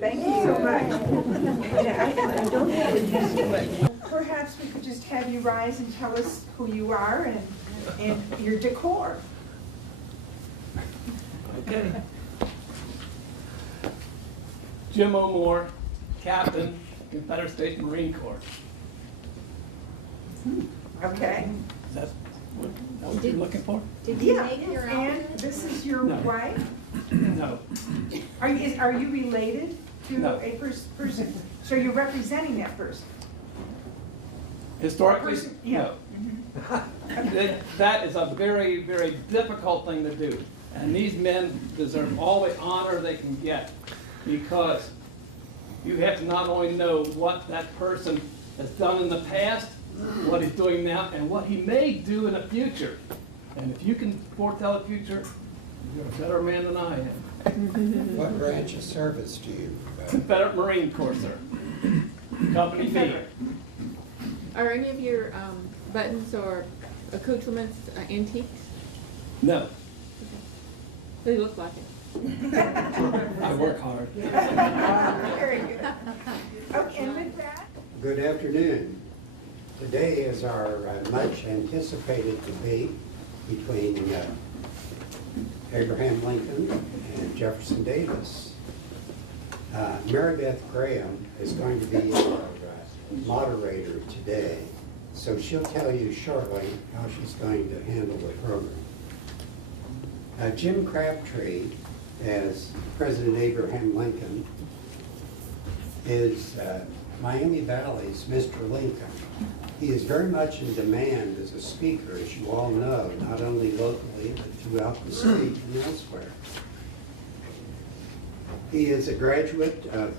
Thank you so much. Yeah, I don't have to use it, but perhaps we could just have you rise and tell us who you are and your decor. Okay. Jim O'More, Captain, Confederate States Marine Corps. Okay. Is that what you're looking for? Did you Yeah, make your and outfit? this is your No. wife? No. Are you related to No. a person? So you're representing that person? Historically, Person- yeah. no. That is a very, very difficult thing to do. And these men deserve all the honor they can get, because you have to not only know what that person has done in the past, what he's doing now, and what he may do in the future. And if you can foretell the future, you're a better man than I am. What branch of service do you? Confederate Marine Corps, sir. Company B. Confederate. Are any of your buttons or accoutrements antiques? No, They look like it. I work hard. Very good. Okay, and with that, Good afternoon. Today is our much anticipated debate between Abraham Lincoln and Jefferson Davis. Mary Beth Graham is going to be our moderator today, so she'll tell you shortly how she's going to handle the program. Jim Crabtree, as President Abraham Lincoln, is Miami Valley's Mr. Lincoln. He is very much in demand as a speaker, as you all know, not only locally, but throughout the state and elsewhere. He is a graduate of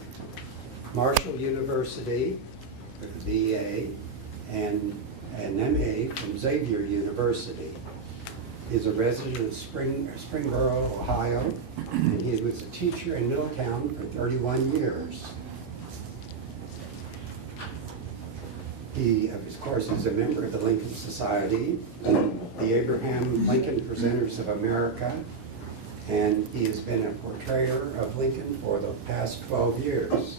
Marshall University with a BA and an MA from Xavier University. He is a resident of Springboro, Ohio, and he was a teacher in Middletown for 31 years. He, of course, is a member of the Lincoln Society, the Abraham Lincoln Presenters of America, and he has been a portrayer of Lincoln for the past 12 years.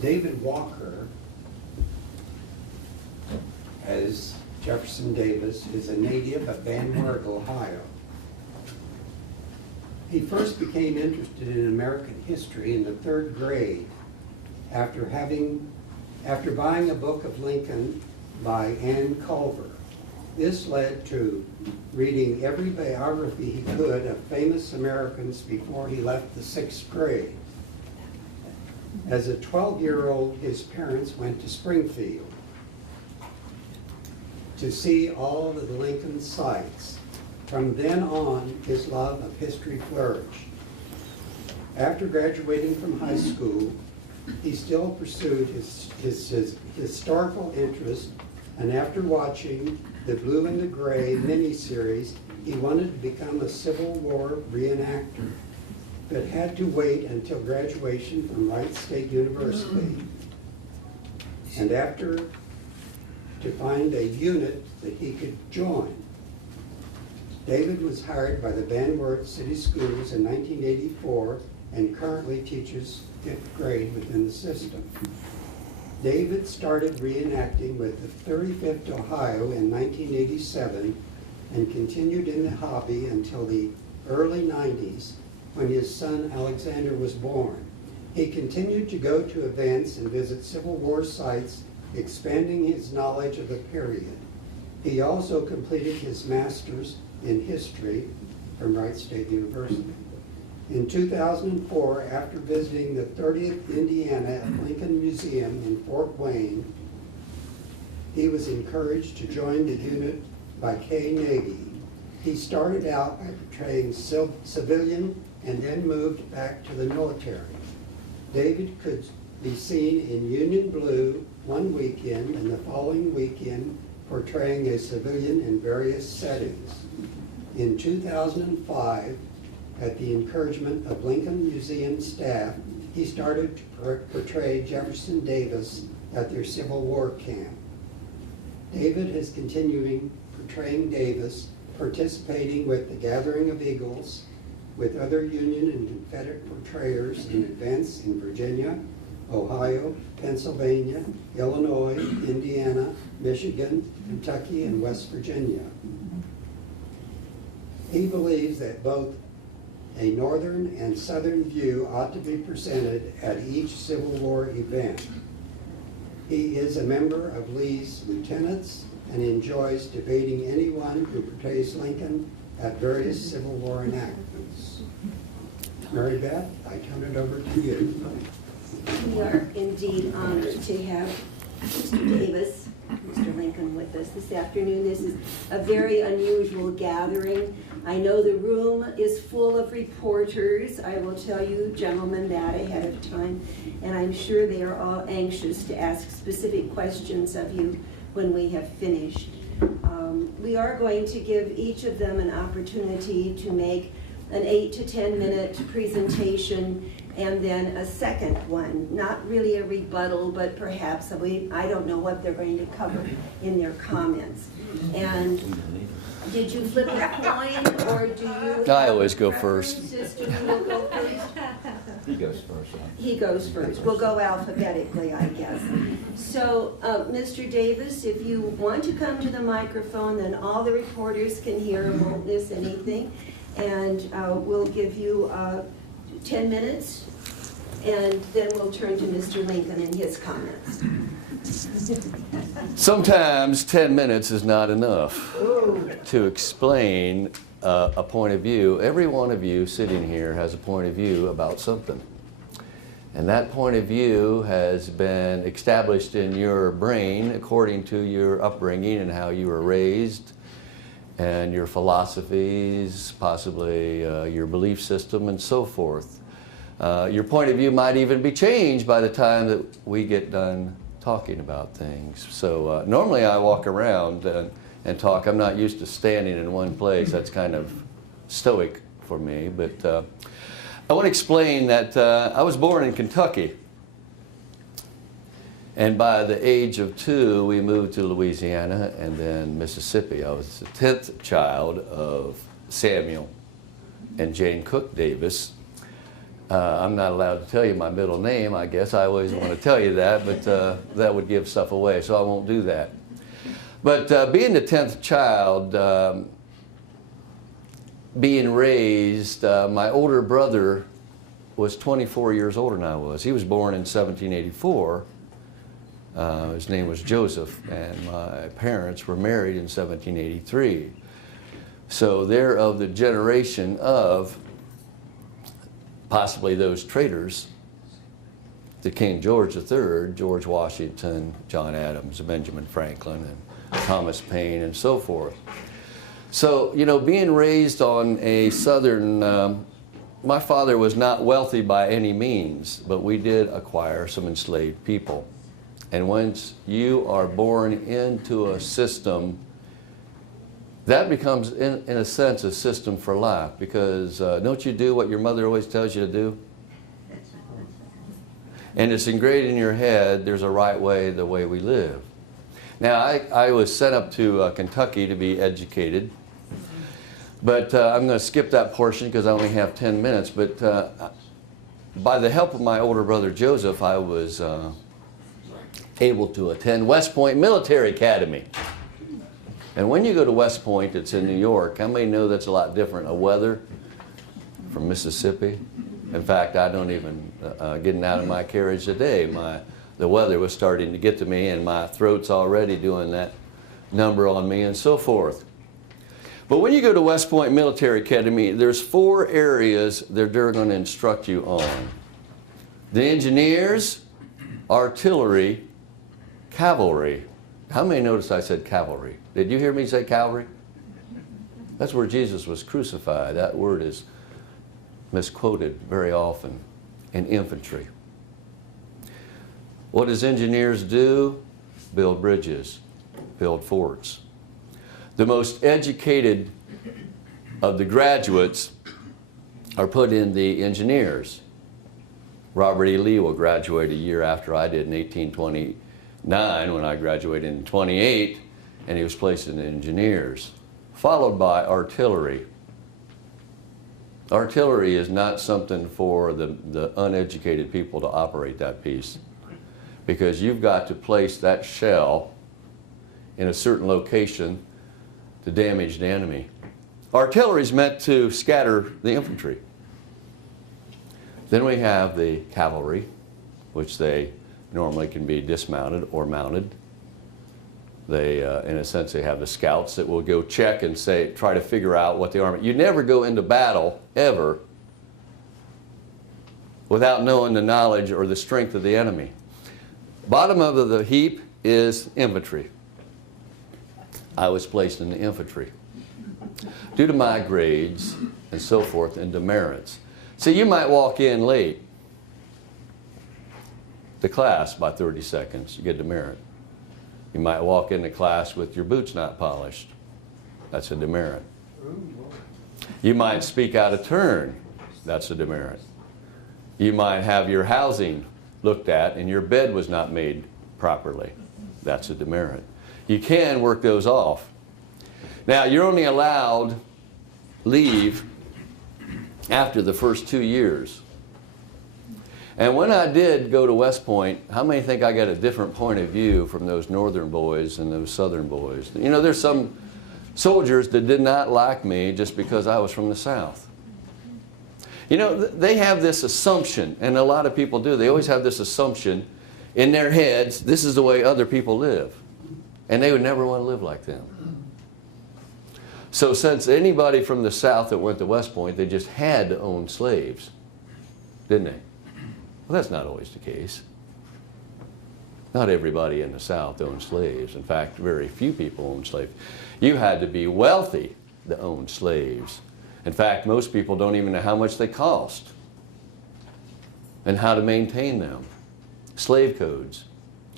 David Walker, as Jefferson Davis, is a native of Van Wert, Ohio. He first became interested in American history in the 3rd grade after buying a book of Lincoln by Ann Culver. This led to reading every biography he could of famous Americans before he left the 6th grade. As a 12-year-old, his parents went to Springfield to see all of the Lincoln sites. From then on, his love of history flourished. After graduating from high school, he still pursued his historical interest, and after watching the Blue and the Gray miniseries, he wanted to become a Civil War reenactor, but had to wait until graduation from Wright State University, and to find a unit that he could join. David was hired by the Van Wert City Schools in 1984 and currently teaches 5th grade within the system. David started reenacting with the 35th Ohio in 1987 and continued in the hobby until the early 90s when his son Alexander was born. He continued to go to events and visit Civil War sites, expanding his knowledge of the period. He also completed his master's in history from Wright State University. In 2004, after visiting the 30th Indiana Lincoln Museum in Fort Wayne, he was encouraged to join the unit by Kay Nagy. He started out by portraying civilian and then moved back to the military. David could be seen in Union Blue one weekend and the following weekend portraying a civilian in various settings. In 2005, at the encouragement of Lincoln Museum staff, he started to portray Jefferson Davis at their Civil War camp. David is continuing portraying Davis participating with the Gathering of Eagles, with other Union and Confederate portrayers in events in Virginia, Ohio, Pennsylvania, Illinois, Indiana, Michigan, Kentucky, and West Virginia. He believes that both a northern and southern view ought to be presented at each Civil War event. He is a member of Lee's lieutenants and enjoys debating anyone who portrays Lincoln at various Civil War enactments. Mary Beth, I turn it over to you. We are indeed honored to have Mr. Davis, Mr. Lincoln, with us this afternoon. This is a very unusual gathering. I know the room is full of reporters. I will tell you, gentlemen, that ahead of time, and I'm sure they are all anxious to ask specific questions of you when we have finished. We are going to give each of them an opportunity to make an 8 to 10 minute presentation, and then a second one, not really a rebuttal, but perhaps I don't know what they're going to cover in their comments. And did you flip a coin, or do you? I always go first. Sister, who will go first? He goes first. He goes first. We'll go alphabetically, I guess. So, Mr. Davis, if you want to come to the microphone, then all the reporters can hear and won't miss anything. And we'll give you 10 minutes, and then we'll turn to Mr. Lincoln and his comments. Sometimes 10 minutes is not enough to explain a point of view. Every one of you sitting here has a point of view about something. And that point of view has been established in your brain according to your upbringing and how you were raised, and your philosophies, possibly your belief system, and so forth. Your point of view might even be changed by the time that we get done talking about things. So normally I walk around and talk. I'm not used to standing in one place. That's kind of stoic for me. But I want to explain that I was born in Kentucky. And by the age of 2, we moved to Louisiana and then Mississippi. I was the 10th child of Samuel and Jane Cook Davis. I'm not allowed to tell you my middle name, I guess. I always want to tell you that, but that would give stuff away, so I won't do that. But being the 10th child, being raised, my older brother was 24 years older than I was. He was born in 1784. His name was Joseph, and my parents were married in 1783. So they're of the generation of possibly those traitors to King George III, George Washington, John Adams, Benjamin Franklin, and Thomas Paine, and so forth. So, you know, being raised on a southern, my father was not wealthy by any means, but we did acquire some enslaved people. And once you are born into a system, that becomes, in a sense, a system for life, because don't you do what your mother always tells you to do? And it's engraved in your head, there's a right way, the way we live. Now, I was sent up to Kentucky to be educated, but I'm going to skip that portion because I only have 10 minutes. But by the help of my older brother Joseph, I was able to attend West Point Military Academy. And when you go to West Point, it's in New York. How many know that's a lot different, a weather from Mississippi? In fact, I don't even, getting out of my carriage today, the weather was starting to get to me, and my throat's already doing that number on me, and so forth. But when you go to West Point Military Academy, there's 4 areas that they're going to instruct you on. The engineers, artillery, cavalry. How many noticed I said cavalry? Did you hear me say cavalry? That's where Jesus was crucified. That word is misquoted very often. And infantry. What does engineers do? Build bridges, build forts. The most educated of the graduates are put in the engineers. Robert E. Lee will graduate a year after I did in 1829, when I graduated in 28, and he was placed in the engineers. followed by artillery. Artillery is not something for the uneducated people to operate that piece, because you've got to place that shell in a certain location to damage the enemy. Artillery is meant to scatter the infantry. Then we have the cavalry, which they normally can be dismounted or mounted. They, in a sense, they have the scouts that will go check and say, try to figure out what the army. You never go into battle, ever, without knowing the knowledge or the strength of the enemy. Bottom of the heap is infantry. I was placed in the infantry due to my grades and so forth and demerits. See, you might walk in late to class by 30 seconds, you get demerit. You might walk into class with your boots not polished. That's a demerit. You might speak out of turn. That's a demerit. You might have your housing looked at and your bed was not made properly. That's a demerit. You can work those off. Now, you're only allowed leave after the first 2 years. And when I did go to West Point, how many think I got a different point of view from those northern boys and those southern boys? You know, there's some soldiers that did not like me just because I was from the South. You know, they have this assumption, and a lot of people do. They always have this assumption in their heads, this is the way other people live. And they would never want to live like them. So since anybody from the South that went to West Point, they just had to own slaves, didn't they? Well, that's not always the case. Not everybody in the South owned slaves. In fact, very few people owned slaves. You had to be wealthy to own slaves. In fact, most people don't even know how much they cost and how to maintain them. Slave codes,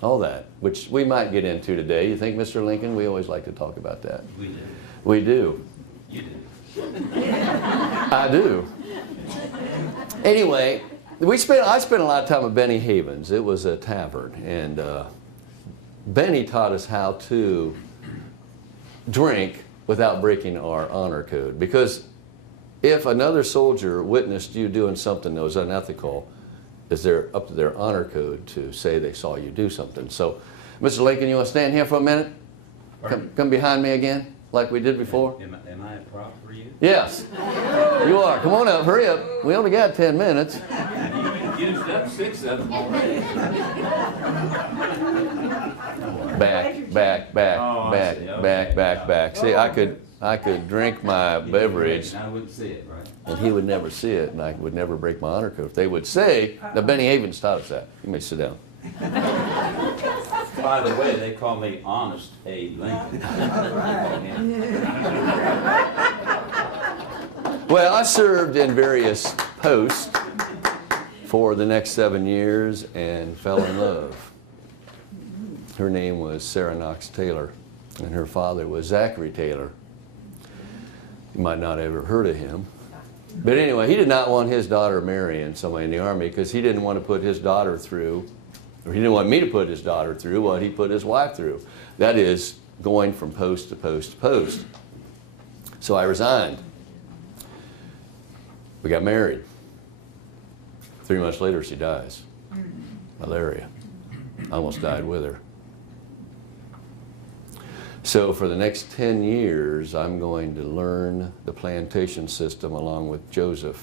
all that, which we might get into today. You think, Mr. Lincoln? We always like to talk about that. We do. We do. You do. I do. Anyway, I spent a lot of time at Benny Havens. It was a tavern, and Benny taught us how to drink without breaking our honor code. Because if another soldier witnessed you doing something that was unethical, it's up to their honor code to say they saw you do something. So, Mr. Lincoln, you want to stand here for a minute? Come behind me again, like we did before. Am I a prop for you? Yes, you are. Come on up, hurry up. We only got 10 minutes. You used up 6 of them already. Back. Oh, I see. Okay. Back. See, I could drink my beverage, I wouldn't see it, right? and he would never see it, and I would never break my honor code. If they would say, now Benny Havens taught us that. You may sit down. By the way, they call me Honest Abe Lincoln. Well, I served in various posts for the next 7 years and fell in love. Her name was Sarah Knox Taylor, and her father was Zachary Taylor. You might not have ever heard of him. But anyway, he did not want his daughter marrying somebody in the Army because he didn't want to put his daughter through, or he didn't want me to put his daughter through what he put his wife through. That is, going from post to post to post. So I resigned. We got married. 3 months later, she dies. Malaria. I almost died with her. So for the next 10 years, I'm going to learn the plantation system along with Joseph.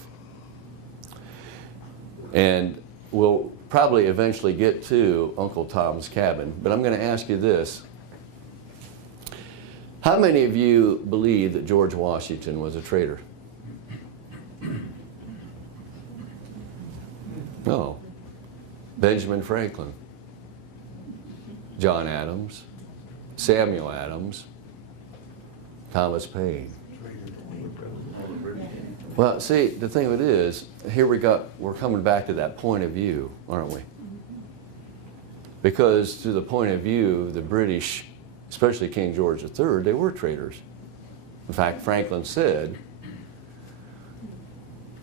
And we'll probably eventually get to Uncle Tom's Cabin, but I'm going to ask you this. How many of you believe that George Washington was a traitor? No. Benjamin Franklin, John Adams, Samuel Adams, Thomas Paine. Well, see, the thing of it is, here we're coming back to that point of view, aren't we? Because through the point of view, the British, especially King George III, they were traitors. In fact, Franklin said,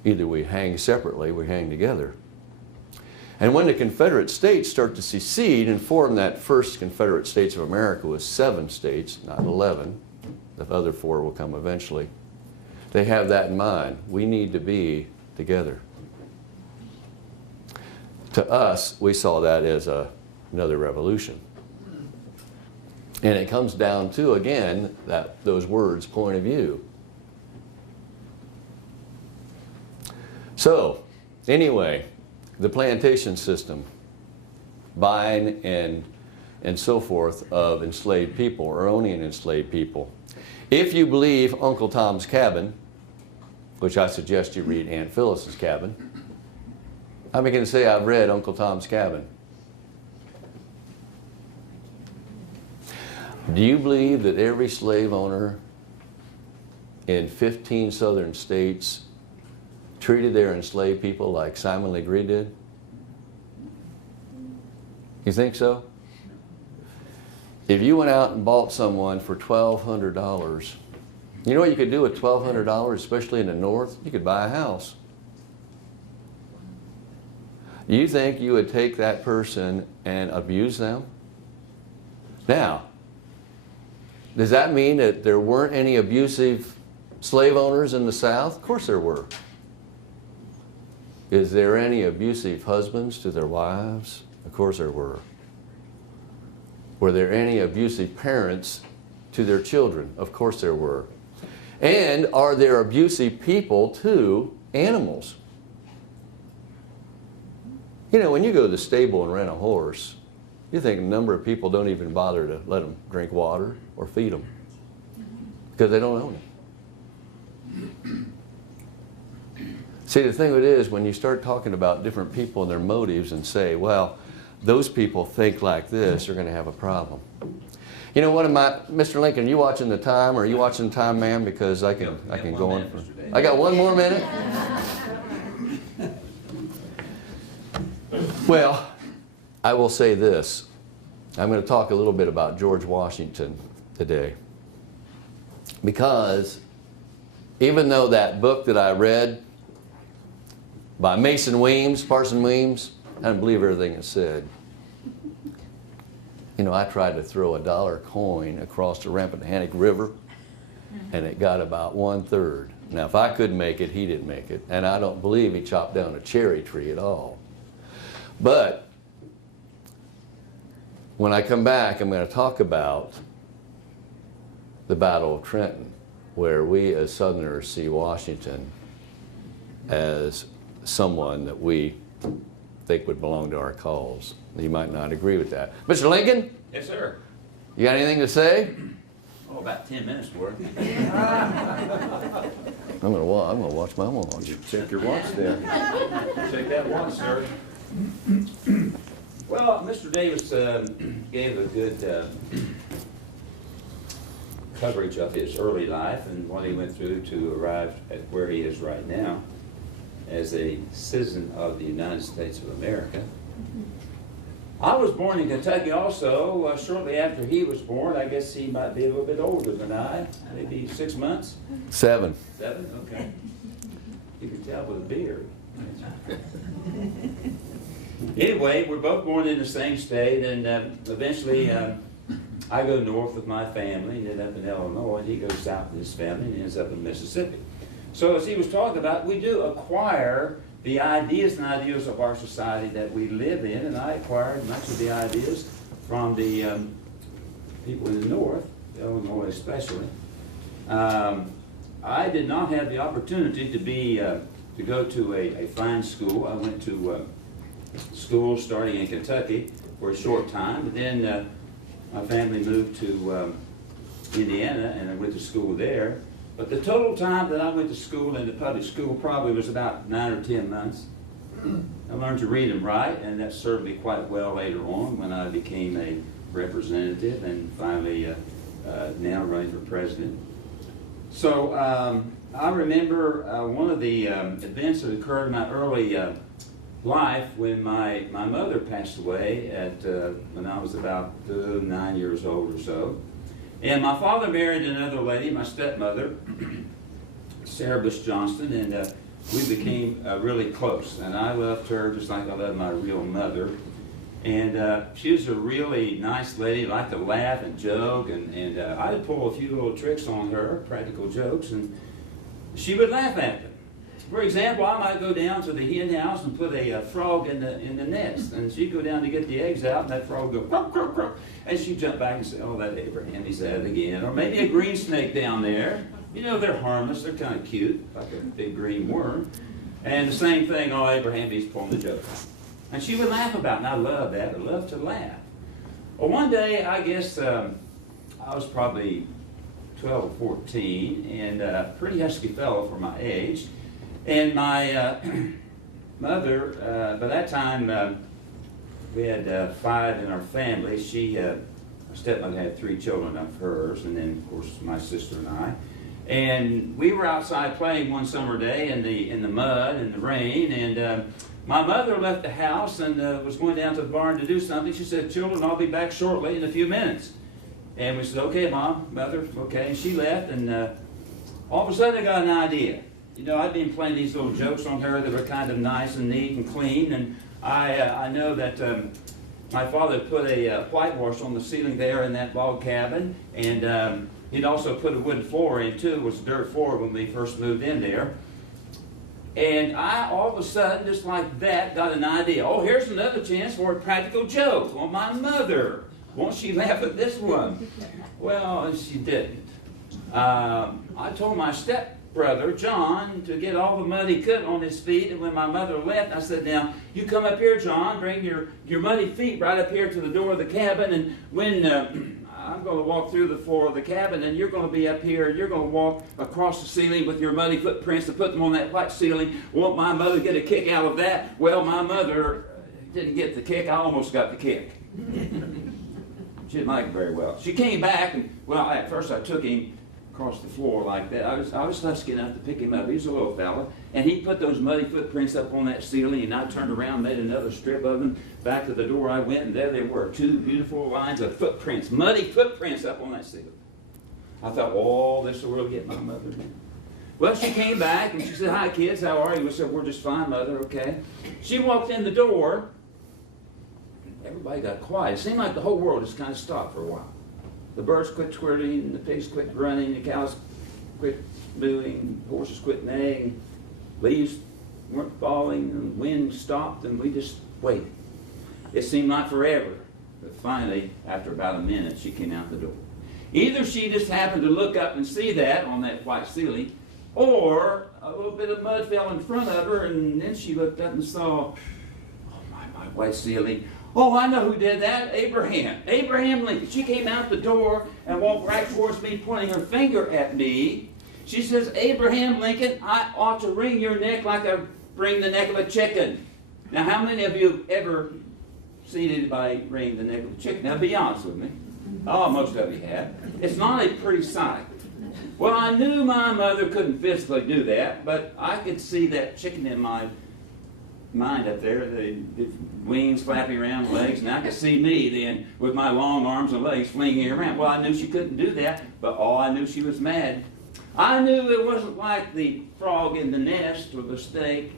either we hang separately, we hang together. And when the Confederate States start to secede and form that first Confederate States of America with 7 states, not 11, The other 4 will come eventually. They have that in mind. We need to be together. To us, we saw that as another revolution. And it comes down to, again, those words, point of view. So, anyway, the plantation system, buying and so forth of enslaved people or owning enslaved people. If you believe Uncle Tom's Cabin, which I suggest you read Aunt Phyllis's Cabin, how many can say I've read Uncle Tom's Cabin? Do you believe that every slave owner in 15 southern states treated their enslaved people like Simon Legree did? You think so? If you went out and bought someone for $1,200, you know what you could do with $1,200, especially in the North? You could buy a house. You think you would take that person and abuse them? Now, does that mean that there weren't any abusive slave owners in the South? Of course there were. Is there any abusive husbands to their wives? Of course there were. Were there any abusive parents to their children? Of course there were. And are there abusive people to animals? You know, when you go to the stable and rent a horse, you think a number of people don't even bother to let them drink water or feed them because they don't own it. See, the thing of it is, when you start talking about different people and their motives and say, well, those people think like this, you're going to have a problem. You know, Mr. Lincoln, you watching the time, or are you watching the time, ma'am? Because I can go on. I got one more minute? Well, I will say this. I'm going to talk a little bit about George Washington today. Because even though that book that I read by Parson Weems, I don't believe everything it said. You know, I tried to throw a $1 coin across the Rappahannock River, and it got about 1/3. Now, if I couldn't make it, he didn't make it. And I don't believe he chopped down a cherry tree at all. But when I come back, I'm going to talk about the Battle of Trenton, where we as Southerners see Washington as someone that we think would belong to our cause. You might not agree with that. Mr. Lincoln? Yes, sir. You got anything to say? Oh, about 10 minutes worth. I'm gonna watch my watch. Check your watch there. Check that watch, sir. Well, Mr. Davis gave a good coverage of his early life and what he went through to arrive at where he is right now as a citizen of the United States of America. I was born in Kentucky also. Shortly after he was born, I guess he might be a little bit older than I, maybe 6 months? 7. 7? Okay. You can tell with a beard. Anyway, we're both born in the same state, and eventually I go north with my family and end up in Illinois, and he goes south with his family and ends up in Mississippi. So as he was talking about, we do acquire the ideas and ideals of our society that we live in, and I acquired much of the ideas from the people in the north, Illinois especially. I did not have the opportunity to go to a fine school. I went to school starting in Kentucky for a short time, but then my family moved to Indiana, and I went to school there. But the total time that I went to school in the public school probably was about 9 or 10 months. I learned to read and write, and that served me quite well later on when I became a representative and finally now running for president. So I remember one of the events that occurred in my early life when my mother passed away when I was about 9 years old or so. And my father married another lady, my stepmother, Sarah Bush Johnston, and we became really close. And I loved her just like I loved my real mother. And she was a really nice lady, liked to laugh and joke, and I'd pull a few little tricks on her, practical jokes, and she would laugh at them. For example, I might go down to the hen house and put a frog in the nest, and she'd go down to get the eggs out, and that frog would go, croak, croak, croak, and she'd jump back and say, oh, that Abraham, he's at it again. Or maybe a green snake down there. You know, they're harmless, they're kind of cute, like a big green worm. And the same thing, oh, Abraham, he's pulling the joke. And she would laugh about it, and I love that. I love to laugh. Well, one day, I guess I was probably 12 or 14, and pretty husky fellow for my age. And my mother, by that time, we had 5 in our family. My stepmother had 3 children of hers, and then, of course, my sister and I. And we were outside playing one summer day in the mud and the rain, and my mother left the house and was going down to the barn to do something. She said, children, I'll be back shortly in a few minutes. And we said, okay, Mom, Mother, okay. And she left, and all of a sudden I got an idea. You know, I'd been playing these little jokes on her that were kind of nice and neat and clean, and I know that my father put a whitewash on the ceiling there in that log cabin, and he'd also put a wooden floor in too. It was a dirt floor when we first moved in there. And I, all of a sudden, just like that, got an idea. Oh, here's another chance for a practical joke on my mother. Won't she laugh at this one? Well, she didn't. I told my stepbrother, John, to get all the mud he could on his feet. And when my mother left, I said, now, you come up here, John, bring your muddy feet right up here to the door of the cabin. And when I'm going to walk through the floor of the cabin, and you're going to be up here, and you're going to walk across the ceiling with your muddy footprints and put them on that white ceiling. Won't my mother get a kick out of that? Well, my mother didn't get the kick. I almost got the kick. She didn't like it very well. She came back, and, well, at first I took him across the floor like that. I was husky enough to pick him up. He was a little fella. And he put those muddy footprints up on that ceiling, and I turned around, made another strip of them. Back to the door I went, and there they were, 2 beautiful lines of footprints, muddy footprints up on that ceiling. I thought, oh, this will really get my mother. Well, she came back, and she said, hi, kids, how are you? I said, we're just fine, Mother, okay. She walked in the door. Everybody got quiet. It seemed like the whole world just kind of stopped for a while. The birds quit twittering, the pigs quit running, the cows quit mooing, horses quit neighing, leaves weren't falling, and the wind stopped, and we just waited. It seemed like forever, but finally, after about a minute, she came out the door. Either she just happened to look up and see that on that white ceiling, or a little bit of mud fell in front of her, and then she looked up and saw, oh, my white ceiling. Oh, I know who did that. Abraham. Abraham Lincoln. She came out the door and walked right towards me, pointing her finger at me. She says, Abraham Lincoln, I ought to wring your neck like I wring the neck of a chicken. Now, how many of you have ever seen anybody wring the neck of a chicken? Now, be honest with me. Oh, most of you have. It's not a pretty sight. Well, I knew my mother couldn't physically do that, but I could see that chicken in my mind up there, the wings flapping around the legs, and I could see me then with my long arms and legs flinging around. Well, I knew she couldn't do that, but I knew she was mad. I knew it wasn't like the frog in the nest or the snake.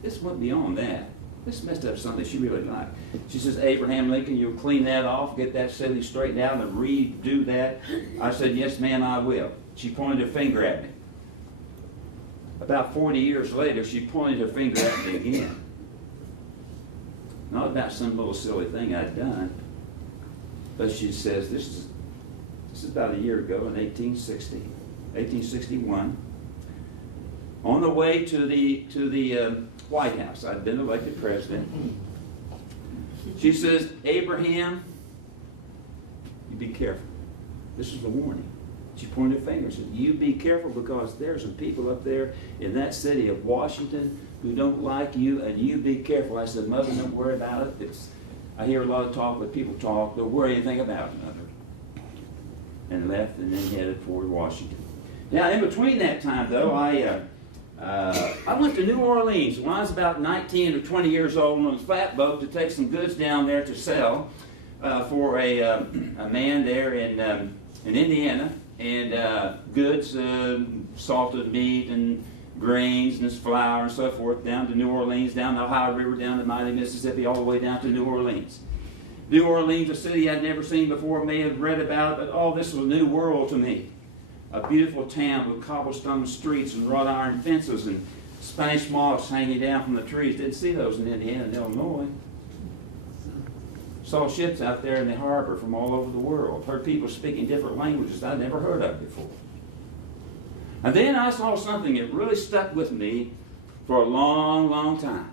This went beyond that. This messed up something she really liked. She says, Abraham Lincoln, you'll clean that off, get that ceiling straightened out, and redo that. I said, yes, ma'am, I will. She pointed her finger at me. About 40 years later, she pointed her finger at me again. Not about some little silly thing I'd done, but she says, this is about a year ago in 1861. On the way to the White House, I'd been elected president. She says, Abraham, you be careful. This is a warning. She pointed her finger and said, you be careful, because there's some people up there in that city of Washington who don't like you, and you be careful. I said, Mother, don't worry about it. I hear a lot of talk, but people talk. Don't worry anything about it, Mother. And left, and then headed for Washington. Now, in between that time, though, I went to New Orleans when I was about 19 or 20 years old on a flatboat to take some goods down there to sell for a man there in Indiana. And goods, salted meat and grains and flour and so forth, down to New Orleans, down the Ohio River, down the mighty Mississippi, all the way down to New Orleans. New Orleans, a city I'd never seen before, may have read about, but oh, this was a new world to me. A beautiful town with cobblestone streets and wrought iron fences and Spanish moss hanging down from the trees. Didn't see those in Indiana and Illinois. Saw ships out there in the harbor from all over the world. Heard people speaking different languages I'd never heard of before. And then I saw something that really stuck with me for a long, long time.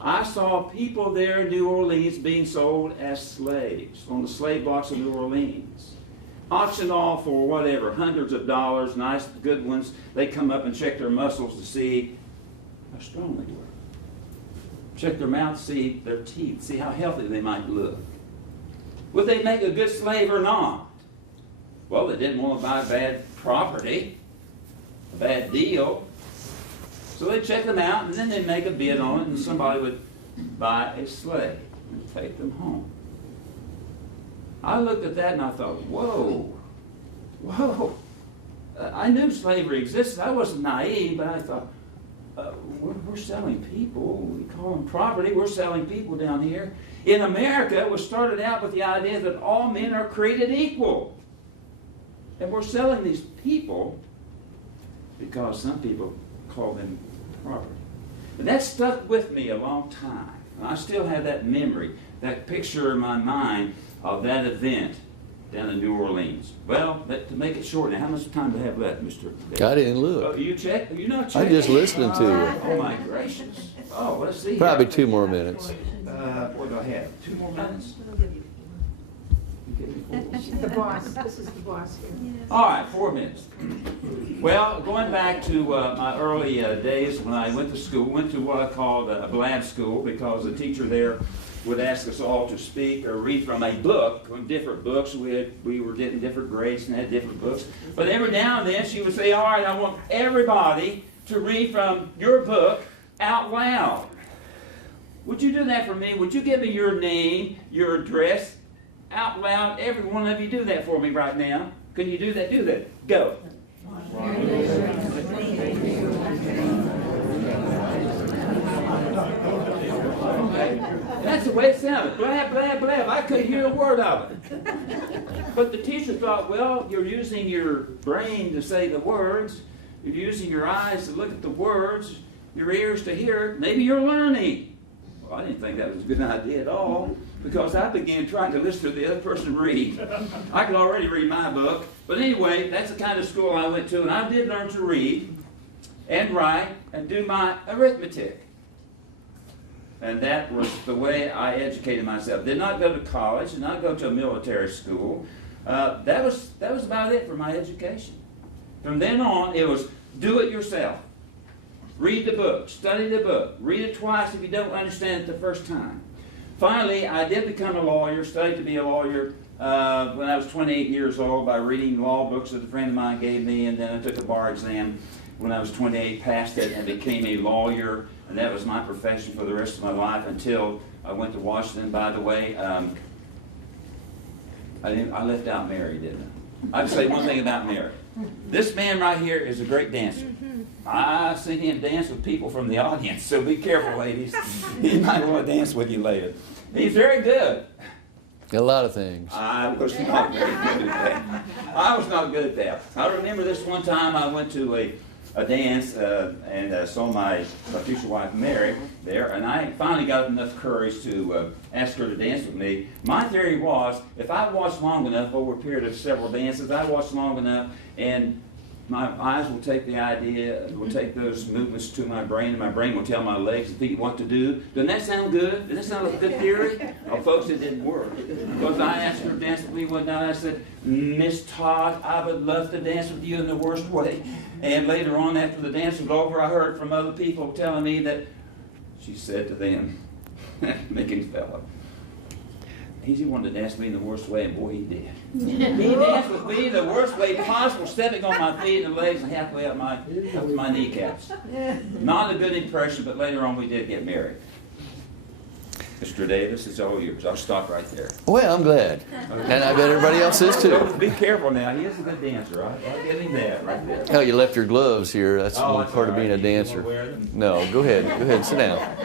I saw people there in New Orleans being sold as slaves on the slave blocks of New Orleans. Auctioned off for whatever, hundreds of dollars, nice, good ones. They come up and check their muscles to see how strong they were. Check their mouth, see their teeth, see how healthy they might look. Would they make a good slave or not? Well, they didn't want to buy bad property, a bad deal. So they check them out, and then they make a bid on it, and somebody would buy a slave and take them home. I looked at that and I thought, whoa, whoa. I knew slavery existed. I wasn't naive, but I thought, we're selling people. We call them property. We're selling people down here. In America, it was started out with the idea that all men are created equal. And we're selling these people because some people call them property. And that stuck with me a long time. And I still have that memory, that picture in my mind of that event down in New Orleans. Well, to make it short now, how much time do I have left, Mr. Davis? I didn't look. Oh, you check? You not check? I'm just listening to you. Oh my gracious. Oh, let's see. Probably here. 2 more minutes. What do I have? 2 more minutes? You give me 4. The boss, this is the boss here. All right, 4 minutes. Well, going back to my early days when I went to school, went to what I called a blab school because the teacher there would ask us all to speak or read from a book, from different books. We were getting different grades and had different books. But every now and then she would say, all right, I want everybody to read from your book out loud. Would you do that for me? Would you give me your name, your address, out loud? Every one of you do that for me right now. Can you do that? Do that. Go. That's the way it sounded. Blab, blab, blab. I couldn't hear a word of it. But the teacher thought, well, you're using your brain to say the words. You're using your eyes to look at the words, your ears to hear it. Maybe you're learning. Well, I didn't think that was a good idea at all because I began trying to listen to the other person read. I could already read my book. But anyway, that's the kind of school I went to, and I did learn to read and write and do my arithmetic. And that was the way I educated myself. Did not go to college, did not go to a military school. That was about it for my education. From then on, it was do it yourself. Read the book, study the book, read it twice if you don't understand it the first time. Finally, I did become a lawyer, studied to be a lawyer when I was 28 years old by reading law books that a friend of mine gave me, and then I took a bar exam when I was 28, passed it, and became a lawyer. And that was my profession for the rest of my life until I went to Washington. By the way, I left out Mary, didn't I? I'd say one thing about Mary. This man right here is a great dancer. I've seen him dance with people from the audience, so be careful, ladies. He might want to dance with you later. He's very good. A lot of things. I was not very good at that. I was not good at that. I remember this one time I went to a dance and saw my future wife Mary there, and I finally got enough courage to ask her to dance with me. My theory was, if I watched long enough over a period of several dances, I watched long enough, and my eyes will take the idea, will take those movements to my brain, and my brain will tell my legs and feet what to do. Doesn't that sound good? Doesn't that sound like a good theory? Oh, folks, it didn't work. Because I asked her to dance with me one night. I said, Miss Todd, I would love to dance with you in the worst way. And later on, after the dance was over, I heard from other people telling me that she said to them, making fellow, he wanted to dance with me in the worst way, and boy, he did. He danced with me the worst way possible, stepping on my feet and legs and halfway up to my kneecaps. Not a good impression, but later on we did get married. Mr. Davis, it's all yours. I'll stop right there. Well, I'm glad. And I bet everybody else is too. Be careful now. He is a good dancer. I'll give him that right there. Oh, you left your gloves here. That's one that's part of all being a right. You dancer. wanna wear them? No, go ahead. Go ahead. Sit down.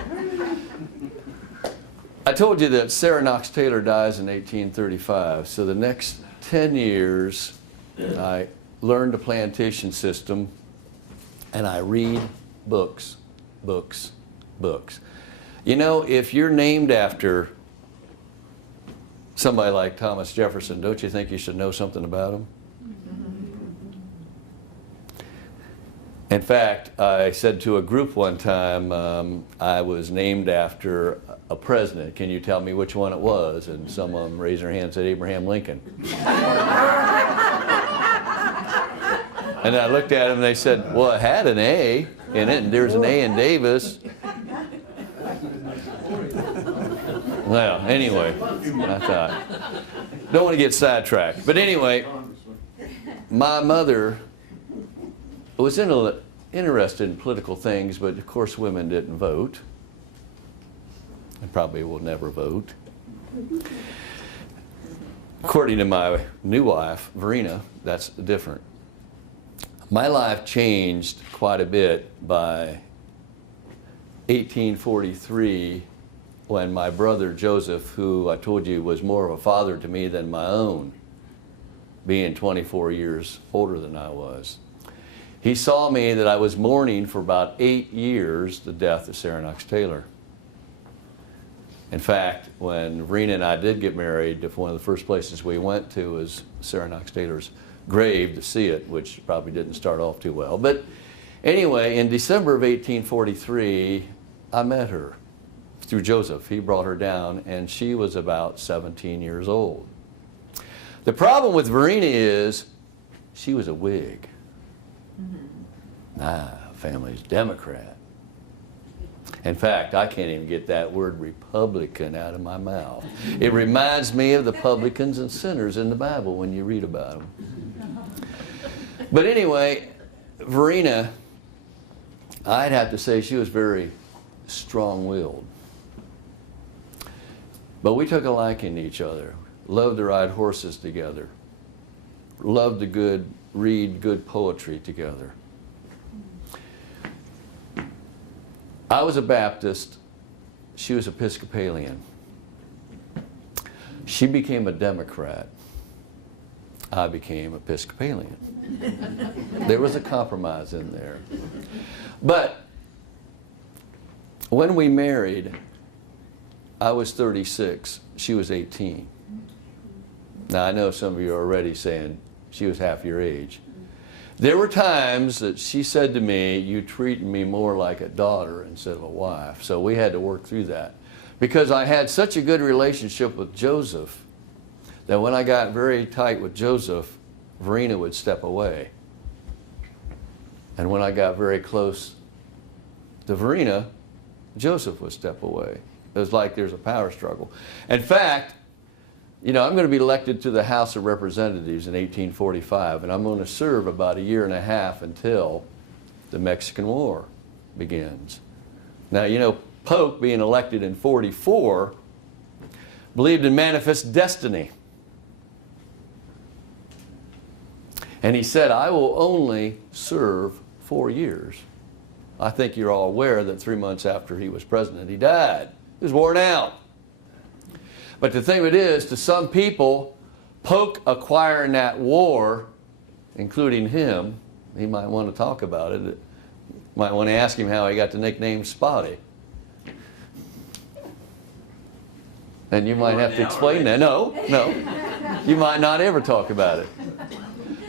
I told you that Sarah Knox Taylor dies in 1835, so the next 10 years I learned the plantation system and I read books, books, books. You know, if you're named after somebody like Thomas Jefferson, don't you think you should know something about him? In fact, I said to a group one time, I was named after a president. Can you tell me which one it was? And some of them raised their hand and said Abraham Lincoln. And I looked at them and they said, well, it had an A in it, and there's an A in Davis. Well, anyway, I thought, don't want to get sidetracked. But anyway, my mother was interested in political things, but of course women didn't vote. And probably will never vote. According to my new wife, Verena, that's different. My life changed quite a bit by 1843 when my brother Joseph, who I told you was more of a father to me than my own, being 24 years older than I was, he saw me that I was mourning for about 8 years the death of Sarah Knox Taylor. In fact, when Verena and I did get married, one of the first places we went to was Sarah Knox Taylor's grave to see it, which probably didn't start off too well. But anyway, in December of 1843, I met her through Joseph. He brought her down, and she was about 17 years old. The problem with Verena is she was a Whig. Family's Democrat. In fact, I can't even get that word Republican out of my mouth. It reminds me of the publicans and sinners in the Bible when you read about them. But anyway, Verena, I'd have to say she was very strong-willed. But we took a liking to each other, loved to ride horses together, loved to read good poetry together. I was a Baptist, she was Episcopalian. She became a Democrat. I became Episcopalian. There was a compromise in there. But when we married, I was 36, she was 18. Now I know some of you are already saying she was half your age. There were times that she said to me, you treat me more like a daughter instead of a wife. So we had to work through that. Because I had such a good relationship with Joseph that when I got very tight with Joseph, Verena would step away. And when I got very close to Verena, Joseph would step away. It was like there's a power struggle. In fact, you know, I'm going to be elected to the House of Representatives in 1845, and I'm going to serve about 1.5 years until the Mexican War begins. Now, you know, Polk, being elected in 44, believed in manifest destiny. And he said, I will only serve 4 years. I think you're all aware that 3 months after he was president, he died. He was worn out. But the thing of it is, to some people, Polk acquiring that war, including him, he might want to talk about it. Might want to ask him how he got the nickname Spotty. And you might have to explain that. No. You might not ever talk about it.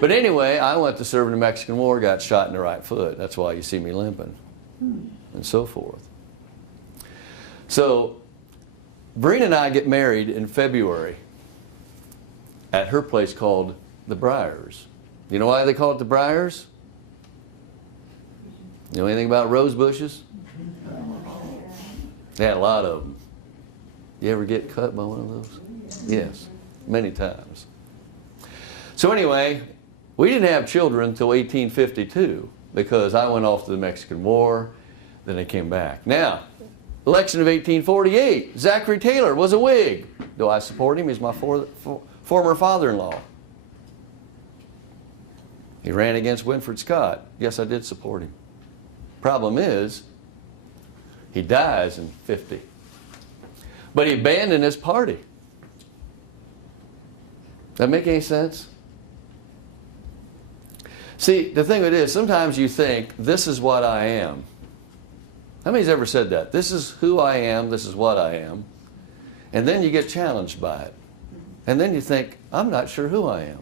But anyway, I went to serve in the Mexican War, got shot in the right foot. That's why you see me limping, and so forth. So, Verena and I get married in February at her place called the Briars. You know why they call it the Briars? You know anything about rose bushes? They had a lot of them. You ever get cut by one of those? Yes, many times. So anyway, we didn't have children until 1852 because I went off to the Mexican War, then I came back. Now, election of 1848, Zachary Taylor was a Whig. Do I support him? He's my former father-in-law. He ran against Winfred Scott. Yes, I did support him. Problem is, he dies in 50. But he abandoned his party. That make any sense? See, the thing of it is, sometimes you think, this is what I am. How many's ever said that? This is who I am, this is what I am. And then you get challenged by it. And then you think, I'm not sure who I am.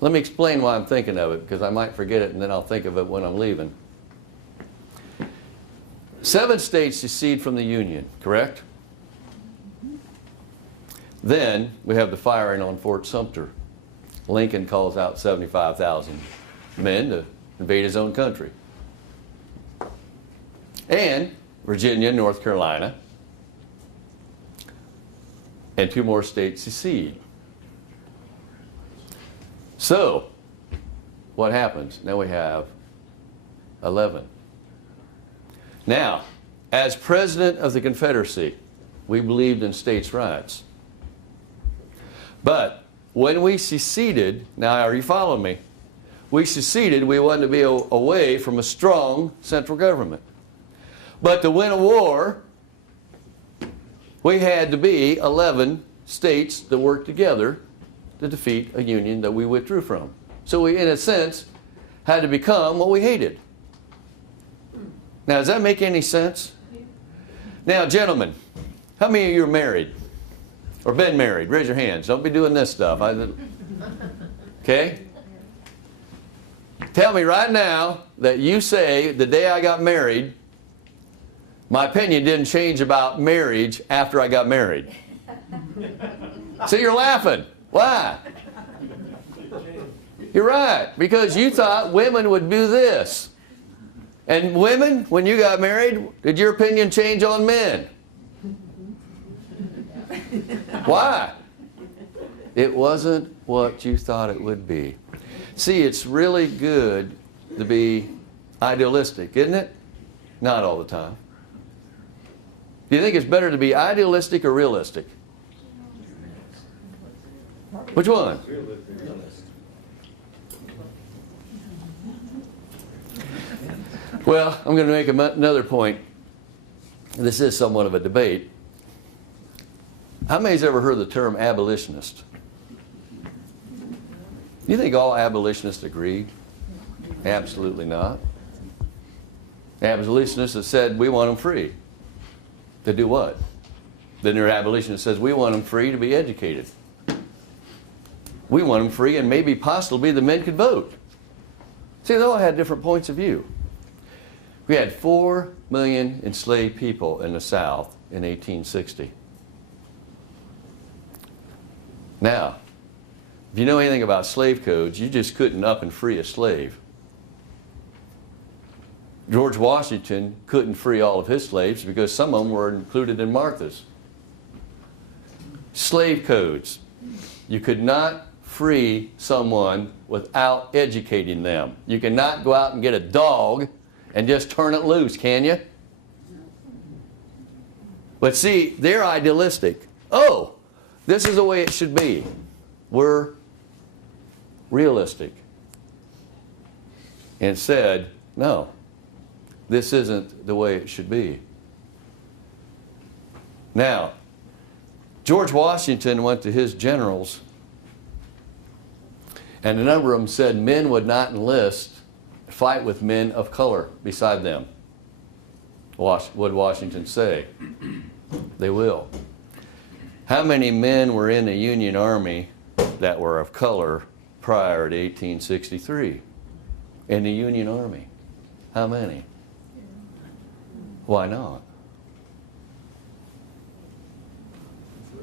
Let me explain why I'm thinking of it, because I might forget it and then I'll think of it when I'm leaving. 7 states secede from the Union, correct? Then we have the firing on Fort Sumter. Lincoln calls out 75,000 men to invade his own country. And Virginia, North Carolina, and 2 more states secede. So, what happens? Now we have 11. Now, as president of the Confederacy, we believed in states' rights. But when we seceded, now are you following me? We seceded, we wanted to be away from a strong central government. But to win a war, we had to be 11 states that worked together to defeat a union that we withdrew from. So we, in a sense, had to become what we hated. Now, does that make any sense? Now, gentlemen, how many of you are married? Or been married? Raise your hands. Don't be doing this stuff. Okay? Tell me right now that you say, the day I got married, my opinion didn't change about marriage after I got married. So you're laughing. Why? You're right. Because you thought women would do this. And women, when you got married, did your opinion change on men? Why? It wasn't what you thought it would be. See, it's really good to be idealistic, isn't it? Not all the time. Do you think it's better to be idealistic or realistic? Which one? Well, I'm going to make another point. This is somewhat of a debate. How many's ever heard the term abolitionist? Do you think all abolitionists agree? Absolutely not. Abolitionists have said, we want them free. To do what? Then there are abolitionists that says, we want them free to be educated. We want them free and maybe possibly the men could vote. See, they all had different points of view. We had 4 million enslaved people in the South in 1860. Now, if you know anything about slave codes, you just couldn't up and free a slave. George Washington couldn't free all of his slaves because some of them were included in Martha's. Slave codes. You could not free someone without educating them. You cannot go out and get a dog and just turn it loose, can you? But see, they're idealistic. Oh, this is the way it should be. We're realistic. And said, no, this isn't the way it should be. Now, George Washington went to his generals, and a number of them said men would not enlist, fight with men of color beside them. What did Washington say? They will. How many men were in the Union Army that were of color prior to 1863? In the Union Army? How many? Why not?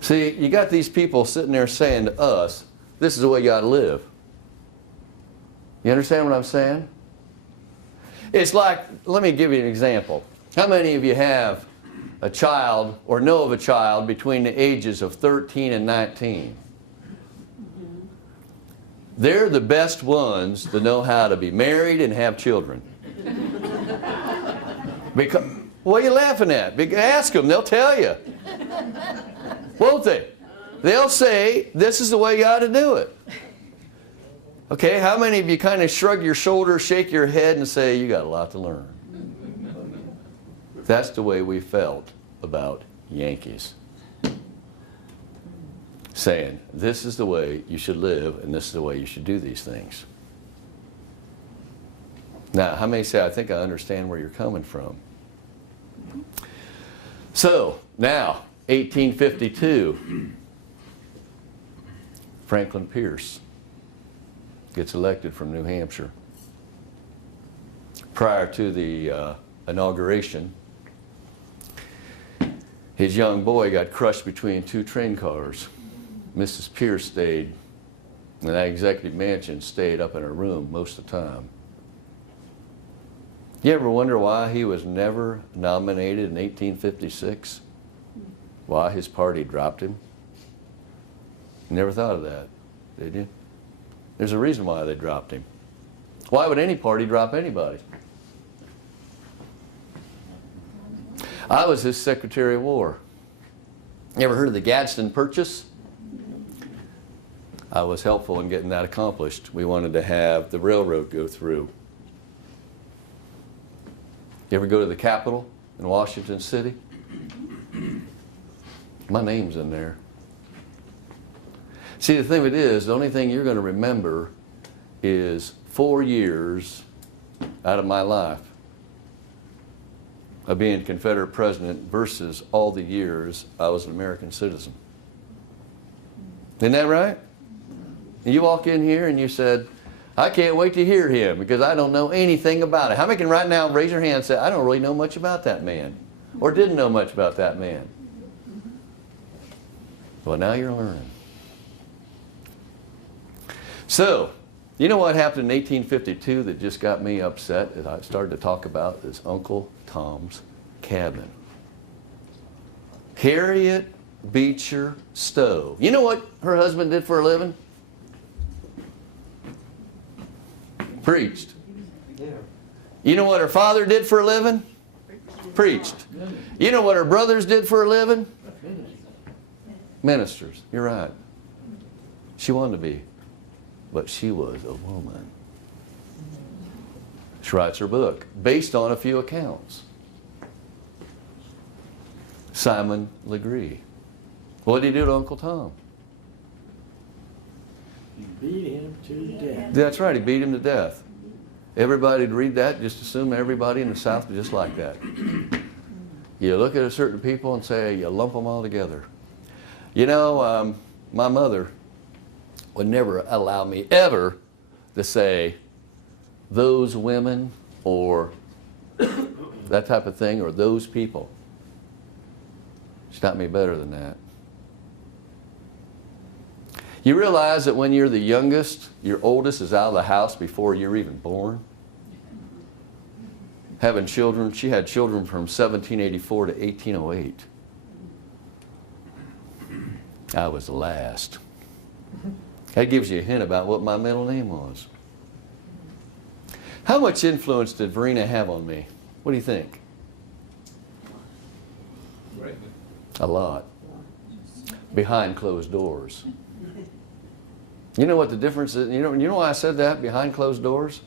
See, you got these people sitting there saying to us, this is the way you got to live. You understand what I'm saying? It's like, let me give you an example. How many of you have a child or know of a child between the ages of 13 and 19? They're the best ones to know how to be married and have children. Because, what are you laughing at? Ask them, they'll tell you. Won't they? They'll say, this is the way you ought to do it. Okay, how many of you kind of shrug your shoulders, shake your head, and say, you got a lot to learn? That's the way we felt about Yankees, saying, this is the way you should live and this is the way you should do these things. Now, how many say, I think I understand where you're coming from? So, now, 1852, Franklin Pierce gets elected from New Hampshire. Prior to the inauguration, his young boy got crushed between two train cars. Mrs. Pierce stayed in that executive mansion, stayed up in her room most of the time. You ever wonder why he was never nominated in 1856? Why his party dropped him? Never thought of that, did you? There's a reason why they dropped him. Why would any party drop anybody? I was his Secretary of War. You ever heard of the Gadsden Purchase? I was helpful in getting that accomplished. We wanted to have the railroad go through. You ever go to the Capitol in Washington City? My name's in there. See, the thing of it is, the only thing you're going to remember is 4 years out of my life of being Confederate president versus all the years I was an American citizen. Isn't that right? And you walk in here and you said, I can't wait to hear him because I don't know anything about it. How many can right now raise your hand and say, I don't really know much about that man or didn't know much about that man? Well, now you're learning. So, you know what happened in 1852 that just got me upset as I started to talk about is Uncle Tom's Cabin. Harriet Beecher Stowe. You know what her husband did for a living? Preached. You know what her father did for a living? Preached. You know what her brothers did for a living? Ministers. You're right. She wanted to be. But she was a woman. She writes her book based on a few accounts. Simon Legree. What did he do to Uncle Tom? He beat him to death. That's right, he beat him to death. Everybody'd read that, just assume everybody in the South was just like that. You look at a certain people and say, you lump them all together. You know, my mother would never allow me ever to say those women or that type of thing or those people. She taught me better than that. You realize that when you're the youngest, your oldest is out of the house before you're even born? Having children, she had children from 1784 to 1808. I was the last. That gives you a hint about what my middle name was. How much influence did Verena have on me? What do you think? Greatly. A lot. Behind closed doors. You know what the difference is? You know why I said that, behind closed doors?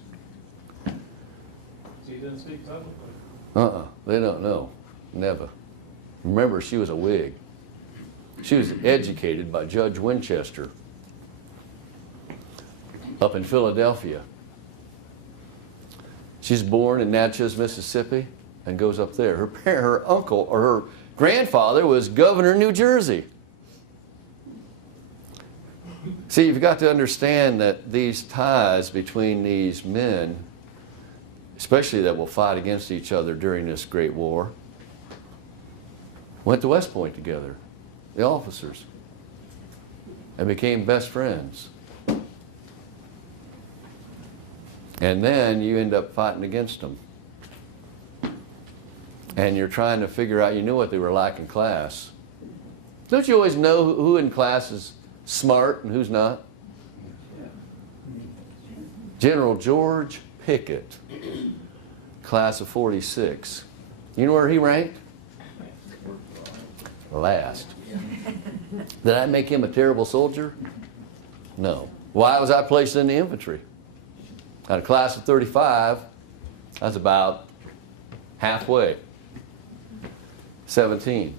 He didn't speak publicly. They don't know. Never. Remember, she was a Whig. She was educated by Judge Winchester up in Philadelphia. She's born in Natchez, Mississippi, and goes up there. Her uncle or her grandfather was governor of New Jersey. See, you've got to understand that these ties between these men, especially that will fight against each other during this great war, went to West Point together, the officers, and became best friends. And then you end up fighting against them. And you're trying to figure out, you knew what they were like in class. Don't you always know who in class is smart and who's not? General George Pickett, class of 46. You know where he ranked? Last. Did I make him a terrible soldier? No. Why was I placed in the infantry? Out of class of 35, that's about halfway. 17.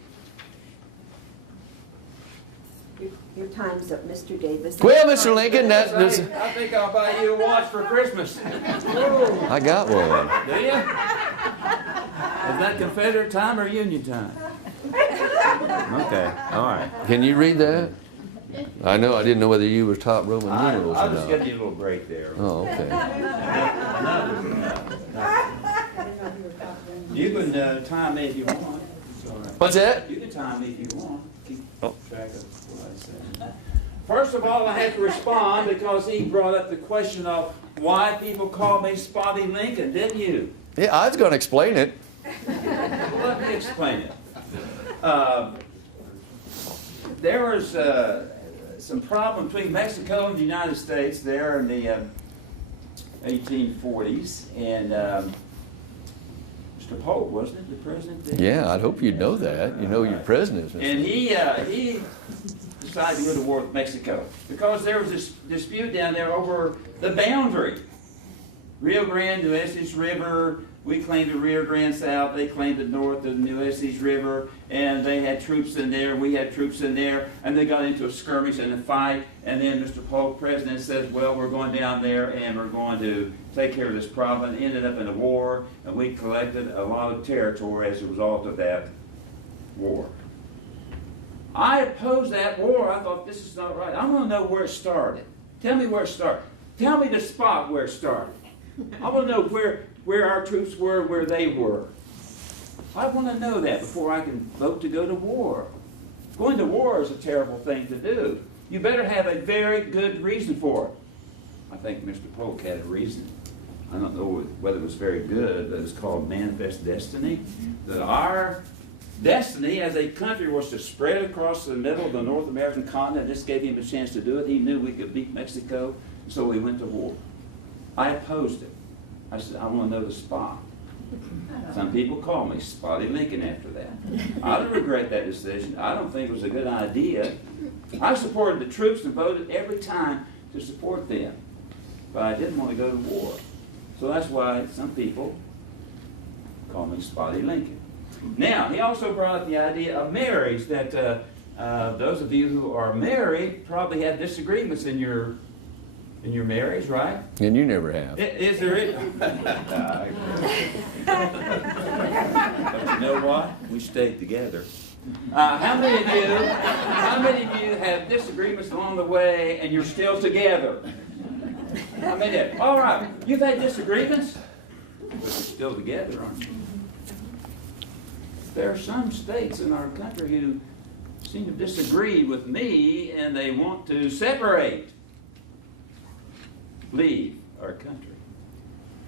Your time's up, Mr. Davis. Well, Mr. Lincoln, I think I'll buy you a watch for Christmas. I got one. Do you? Is that Confederate time or Union time? Okay, all right. Can you read that? I know, I didn't know whether you was top Roman numerals I'll or just not. give you a little break there. Oh, okay. You can time me if you want. It's all right. What's that? You can time me if you want. Keep Oh. track of what I said. First of all, I have to respond because he brought up the question of why people call me Spotty Lincoln, didn't you? Yeah, I was going to explain it. Let me explain it. There was some problem between Mexico and the United States there in the 1840s, and Mr. Polk, wasn't it, the president then? Yeah, I'd hope you'd know that. You know your president. And he decided to go to war with Mexico because there was this dispute down there over the boundary. Rio Grande, Nueces River, we claimed the Rio Grande South, they claimed the north of the Nueces River, and they had troops in there, we had troops in there, and they got into a skirmish and a fight, and then Mr. Polk, president, says, well, we're going down there and we're going to take care of this problem. It ended up in a war, and we collected a lot of territory as a result of that war. I opposed that war. I thought, this is not right. I want to know where it started. Tell me where it started. Tell me the spot where it started. I want to know where our troops were, where they were. I want to know that before I can vote to go to war. Going to war is a terrible thing to do. You better have a very good reason for it. I think Mr. Polk had a reason. I don't know whether it was very good, but it's called manifest destiny. That our destiny as a country was to spread across the middle of the North American continent. This gave him a chance to do it. He knew we could beat Mexico, so we went to war. I opposed it. I said, I want to know the spot. Some people call me Spotty Lincoln after that. I don't regret that decision. I don't think it was a good idea. I supported the troops and voted every time to support them. But I didn't want to go to war. So that's why some people call me Spotty Lincoln. Now, he also brought up the idea of marriage, that those of you who are married probably have disagreements in your marriage, right? And you never have. Is there But you know what? We stayed together. How many of you have disagreements along the way and you're still together? How many? All right. You've had disagreements, but you're still together, aren't you? There are some states in our country who seem to disagree with me and they want to separate. Leave our country.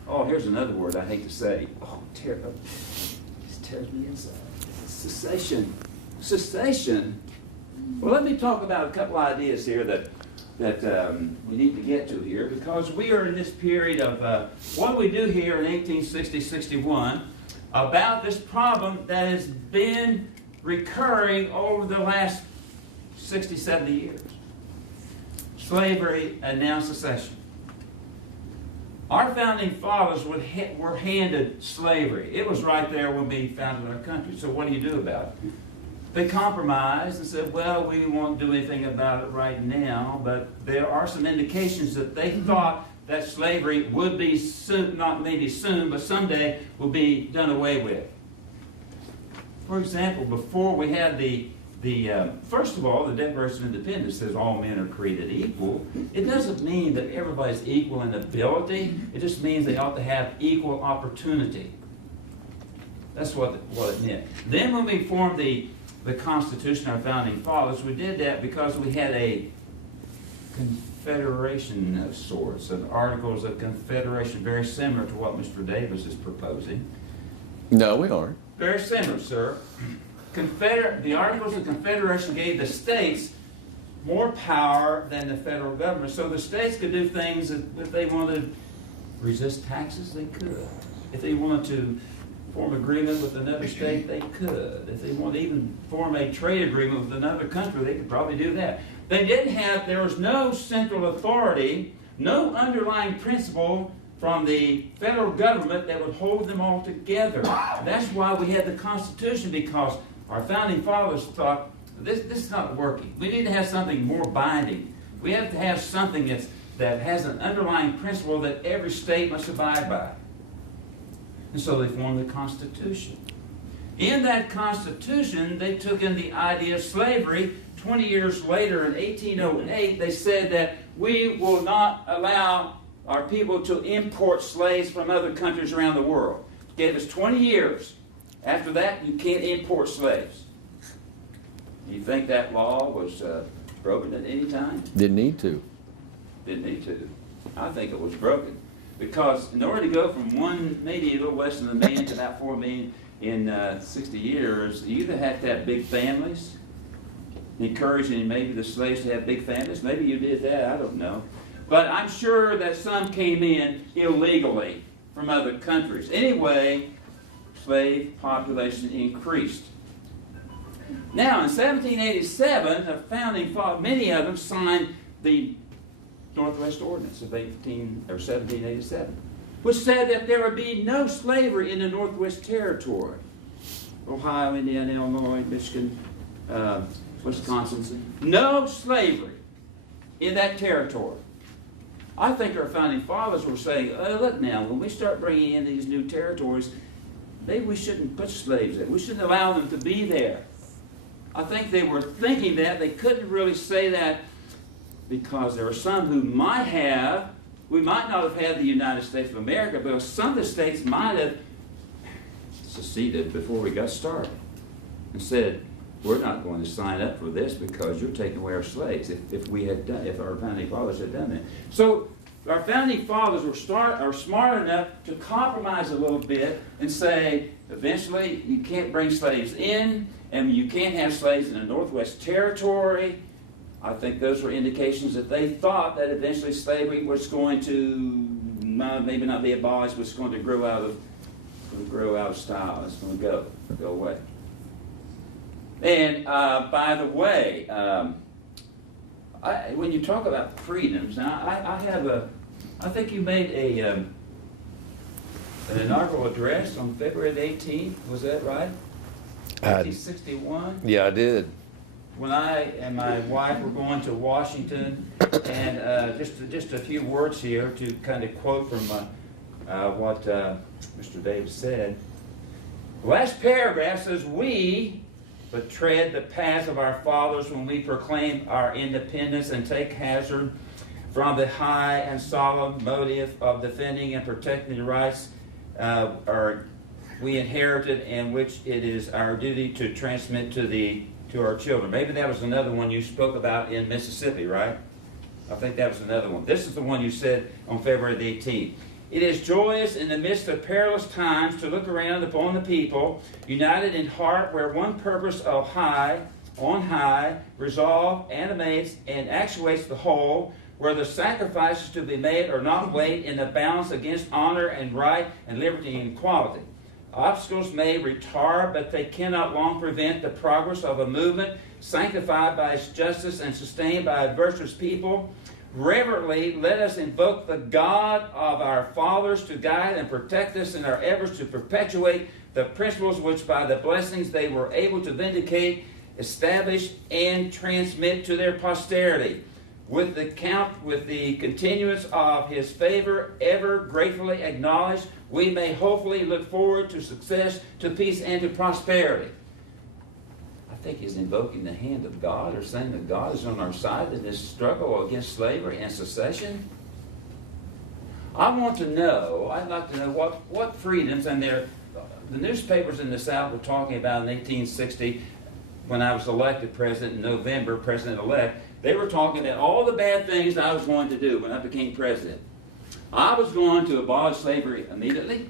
Oh, here's another word I hate to say. Oh, it tears me inside. Cessation. Cessation. Well, let me talk about a couple ideas here that we need to get to here, because we are in this period of what we do here in 1860-61 about this problem that has been recurring over the last 60, 70 years. Slavery and now secession. Our founding fathers were handed slavery. It was right there when we founded our country. So what do you do about it? They compromised and said, well, we won't do anything about it right now, but there are some indications that they thought that slavery would be soon, not maybe soon, but someday will be done away with. For example, before we had first of all, the Declaration of Independence says all men are created equal. It doesn't mean that everybody's equal in ability. It just means they ought to have equal opportunity. That's what it meant. Then when we formed the Constitution, our founding fathers, we did that because we had a confederation of sorts, of articles of confederation, very similar to what Mr. Davis is proposing. No, we aren't. Very similar, sir. The Articles of Confederation gave the states more power than the federal government. So the states could do things that if they wanted to resist taxes, they could. If they wanted to form agreement with another state, they could. If they wanted to even form a trade agreement with another country, they could probably do that. There was no central authority, no underlying principle from the federal government that would hold them all together. That's why we had the Constitution, because our founding fathers thought this is not working. We need to have something more binding. We have to have something that has an underlying principle that every state must abide by. And so they formed the Constitution. In that Constitution, they took in the idea of slavery. 20 years later, in 1808, they said that we will not allow our people to import slaves from other countries around the world. It gave us 20 years. After that, you can't import slaves. Do you think that law was broken at any time? Didn't need to. Didn't need to. I think it was broken. Because in order to go from maybe a little less than 1 million to about 4 million in 60 years, you either have to have big families, encouraging maybe the slaves to have big families. Maybe you did that, I don't know. But I'm sure that some came in illegally from other countries. Anyway, slave population increased. Now, in 1787, the founding fathers, many of them signed the Northwest Ordinance of 1787, which said that there would be no slavery in the Northwest Territory. Ohio, Indiana, Illinois, Michigan, Wisconsin. No slavery in that territory. I think our founding fathers were saying, oh, look now, when we start bringing in these new territories, maybe we shouldn't put slaves there. We shouldn't allow them to be there. I think they were thinking that. They couldn't really say that because there were some who might have, we might not have had the United States of America, but some of the states might have seceded before we got started and said, we're not going to sign up for this because you're taking away our slaves, if our founding fathers had done that. So our founding fathers are smart enough to compromise a little bit and say, eventually you can't bring slaves in, and you can't have slaves in the Northwest Territory. I think those were indications that they thought that eventually slavery was going to maybe not be abolished, but it's going to grow out of style. It's going to go away. And by the way, when you talk about freedoms, now I think you made an inaugural address on February the 18th. Was that right? 1961. Yeah, I did. When I and my wife were going to Washington, and just a few words here to kind of quote from what Mr. Davis said. The last paragraph says, "We but tread the path of our fathers when we proclaim our independence and take hazard from the high and solemn motive of defending and protecting the rights we inherited and which it is our duty to transmit to our children." Maybe that was another one you spoke about in Mississippi, right? I think that was another one. This is the one you said on February the 18th. "It is joyous in the midst of perilous times to look around upon the people, united in heart where one purpose on high, resolve, animates, and actuates the whole, where the sacrifices to be made are not weighed in the balance against honor and right and liberty and equality. Obstacles may retard, but they cannot long prevent the progress of a movement sanctified by its justice and sustained by a virtuous people. Reverently, let us invoke the God of our fathers to guide and protect us in our efforts to perpetuate the principles which by the blessings they were able to vindicate, establish, and transmit to their posterity. With the continuance of his favor ever gratefully acknowledged, we may hopefully look forward to success, to peace, and to prosperity." I think he's invoking the hand of God, or saying that God is on our side in this struggle against slavery and secession. I'd like to know what freedoms, and the newspapers in the South were talking about in 1860, when I was elected president in November, president-elect, they were talking about all the bad things I was going to do when I became president. I was going to abolish slavery immediately.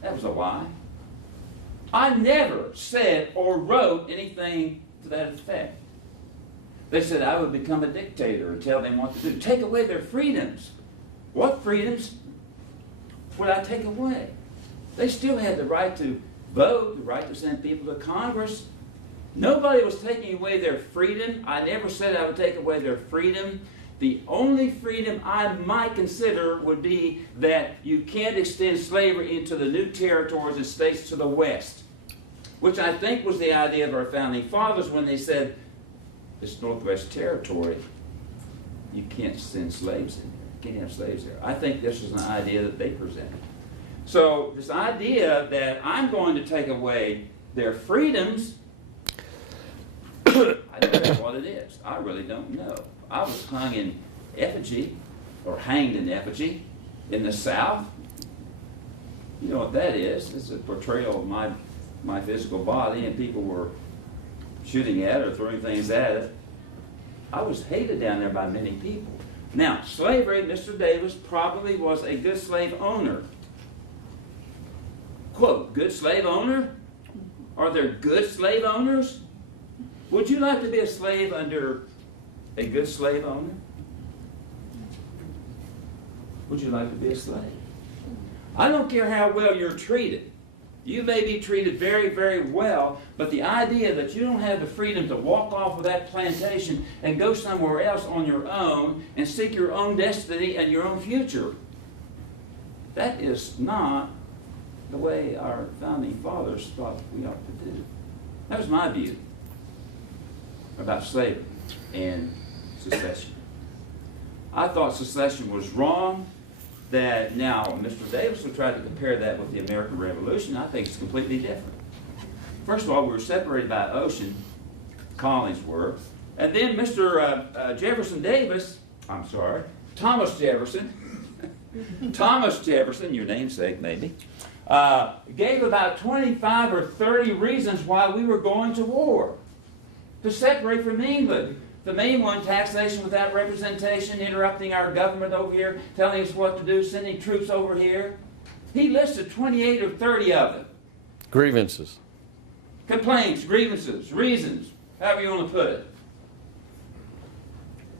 That was a lie. I never said or wrote anything to that effect. They said I would become a dictator and tell them what to do. Take away their freedoms. What freedoms would I take away? They still had the right to vote, the right to send people to Congress. Nobody was taking away their freedom. I never said I would take away their freedom. The only freedom I might consider would be that you can't extend slavery into the new territories and states to the west, which I think was the idea of our founding fathers when they said this Northwest Territory, you can't send slaves in there. You can't have slaves there. I think this was an idea that they presented. So this idea that I'm going to take away their freedoms, I don't know what it is. I really don't know. I was hung in effigy, or hanged in effigy, in the South. You know what that is? It's a portrayal of my physical body, and people were shooting at it or throwing things at it. I was hated down there by many people. Now, slavery, Mr. Davis probably was a good slave owner. Quote, good slave owner? Are there good slave owners? Would you like to be a slave under a good slave owner? Would you like to be a slave? I don't care how well you're treated. You may be treated very, very well, but the idea that you don't have the freedom to walk off of that plantation and go somewhere else on your own and seek your own destiny and your own future, that is not the way our founding fathers thought we ought to do. That was my view about slavery and secession. I thought secession was wrong. That now Mr. Davis will try to compare that with the American Revolution. I think it's completely different. First of all, we were separated by an ocean, colonies were, and then Mr. Thomas Jefferson, your namesake maybe, gave about 25 or 30 reasons why we were going to war, to separate from England. The main one, taxation without representation, interrupting our government over here, telling us what to do, sending troops over here. He listed 28 or 30 of them. Grievances. Complaints, grievances, reasons, however you want to put it.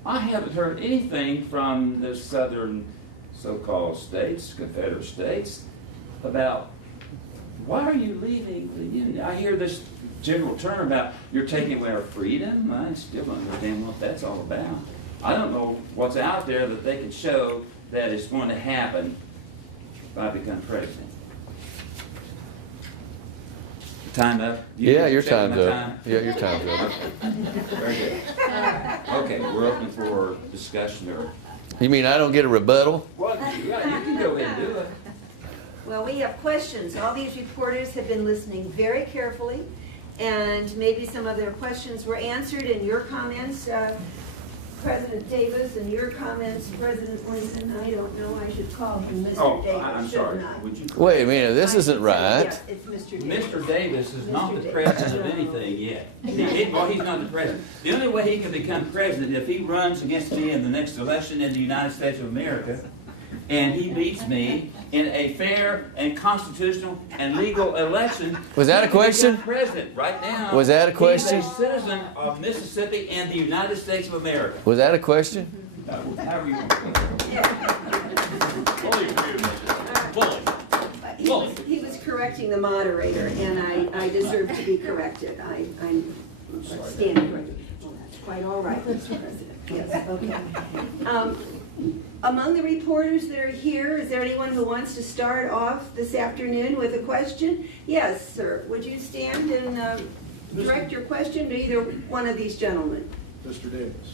I haven't heard anything from the southern so-called states, Confederate states, about why are you leaving the Union? I hear this general term about you're taking away our freedom. I still don't understand what that's all about. I don't know what's out there that they can show that is going to happen if I become president. Time up? Yeah, your time's up. Yeah, your time's up. Very good. Okay, we're open for discussion or... You mean I don't get a rebuttal? Well, yeah, you can go ahead and do it. Well, we have questions. All these reporters have been listening very carefully, and maybe some of their questions were answered in your comments, President Davis, and your comments, President Lincoln. I don't know, I should call him Mr. Davis, I'm shouldn't sorry. I? Would you? Wait a minute, this isn't right. Yes, it's Mr. Davis. Mr. Davis is not Mr. the Davis. president of anything yet. Well, he's not the president. The only way he can become president is if he runs against me in the next election in the United States of America, and he beats me in a fair and constitutional and legal election. Was that a question? He's president right now. Was that a question? He's a citizen of Mississippi and the United States of America. Was that a question? However you want to put it. Fully agree with it. He was correcting the moderator, and I deserve to be corrected. I'm standing corrected. That's quite all right, Mr. President. Yes, okay. Among the reporters that are here, is there anyone who wants to start off this afternoon with a question? Yes, sir. Would you stand and direct your question to either one of these gentlemen? Mr. Davis,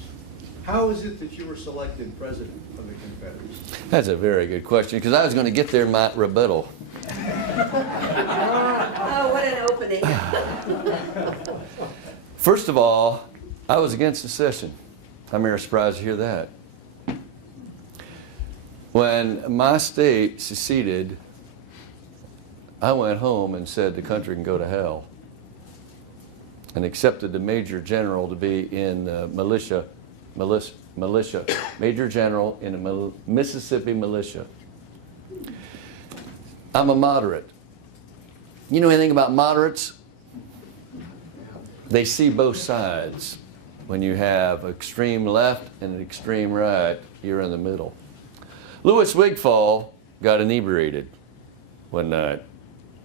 how is it that you were selected president of the Confederacy? That's a very good question, because I was going to get there in my rebuttal. Oh, what an opening. First of all, I was against secession. I'm very surprised to hear that. When my state seceded, I went home and said the country can go to hell, and accepted the major general to be in militia, major general in the Mississippi militia. I'm a moderate. You know anything about moderates? They see both sides. When you have extreme left and an extreme right, you're in the middle. Louis Wigfall got inebriated one night,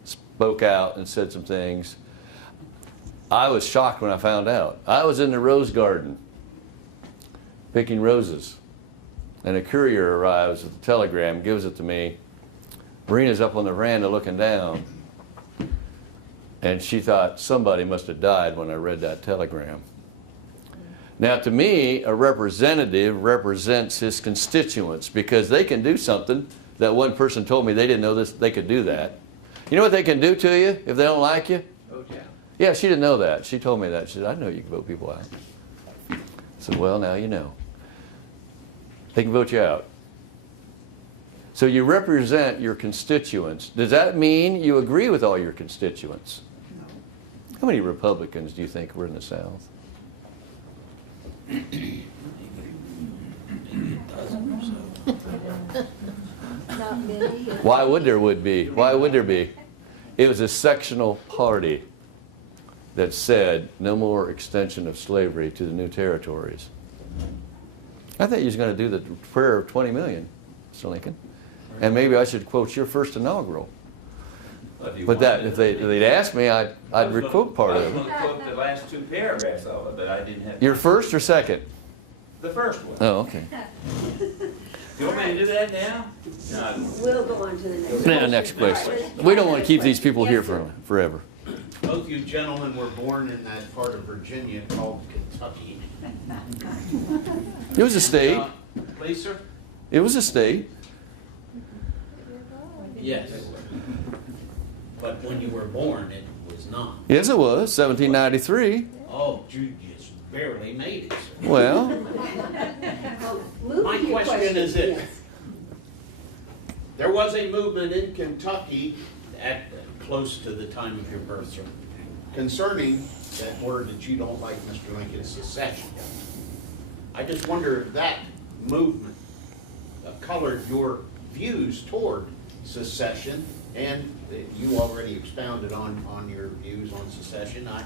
spoke out and said some things. I was shocked when I found out. I was in the rose garden picking roses, and a courier arrives with a telegram, gives it to me. Marina's up on the veranda looking down, and she thought somebody must have died when I read that telegram. Now, to me, a representative represents his constituents because they can do something that one person told me they didn't know they could do that. You know what they can do to you if they don't like you? Oh, yeah. Yeah, she didn't know that. She told me that. She said, I know you can vote people out. I said, well, now you know. They can vote you out. So you represent your constituents. Does that mean you agree with all your constituents? No. How many Republicans do you think were in the South? Not many. Why would there be? Why would there be? It was a sectional party that said no more extension of slavery to the new territories. I thought you was going to do the prayer of 20 million, Mr. Lincoln. And maybe I should quote your first inaugural. But that, if they'd asked me, I'd requote part of I it. was going to quote the last two paragraphs of it, but I didn't have. Your first or second? The first one. Oh, okay. You want me to do that now? No. We'll go on to the next. Now, next question. We don't want to keep these people here forever. Both you gentlemen were born in that part of Virginia called Kentucky. It was a state. Please, sir? It was a state. Yes. But when you were born, it was not. Yes, it was. 1793. Oh, you just barely made it, sir. Well, Move My to your question is this. Yes. There was a movement in Kentucky at close to the time of your birth, sir, concerning that word that you don't like, Mr. Lincoln, secession. I just wonder if that movement colored your views toward secession, and you already expounded on your views on secession. I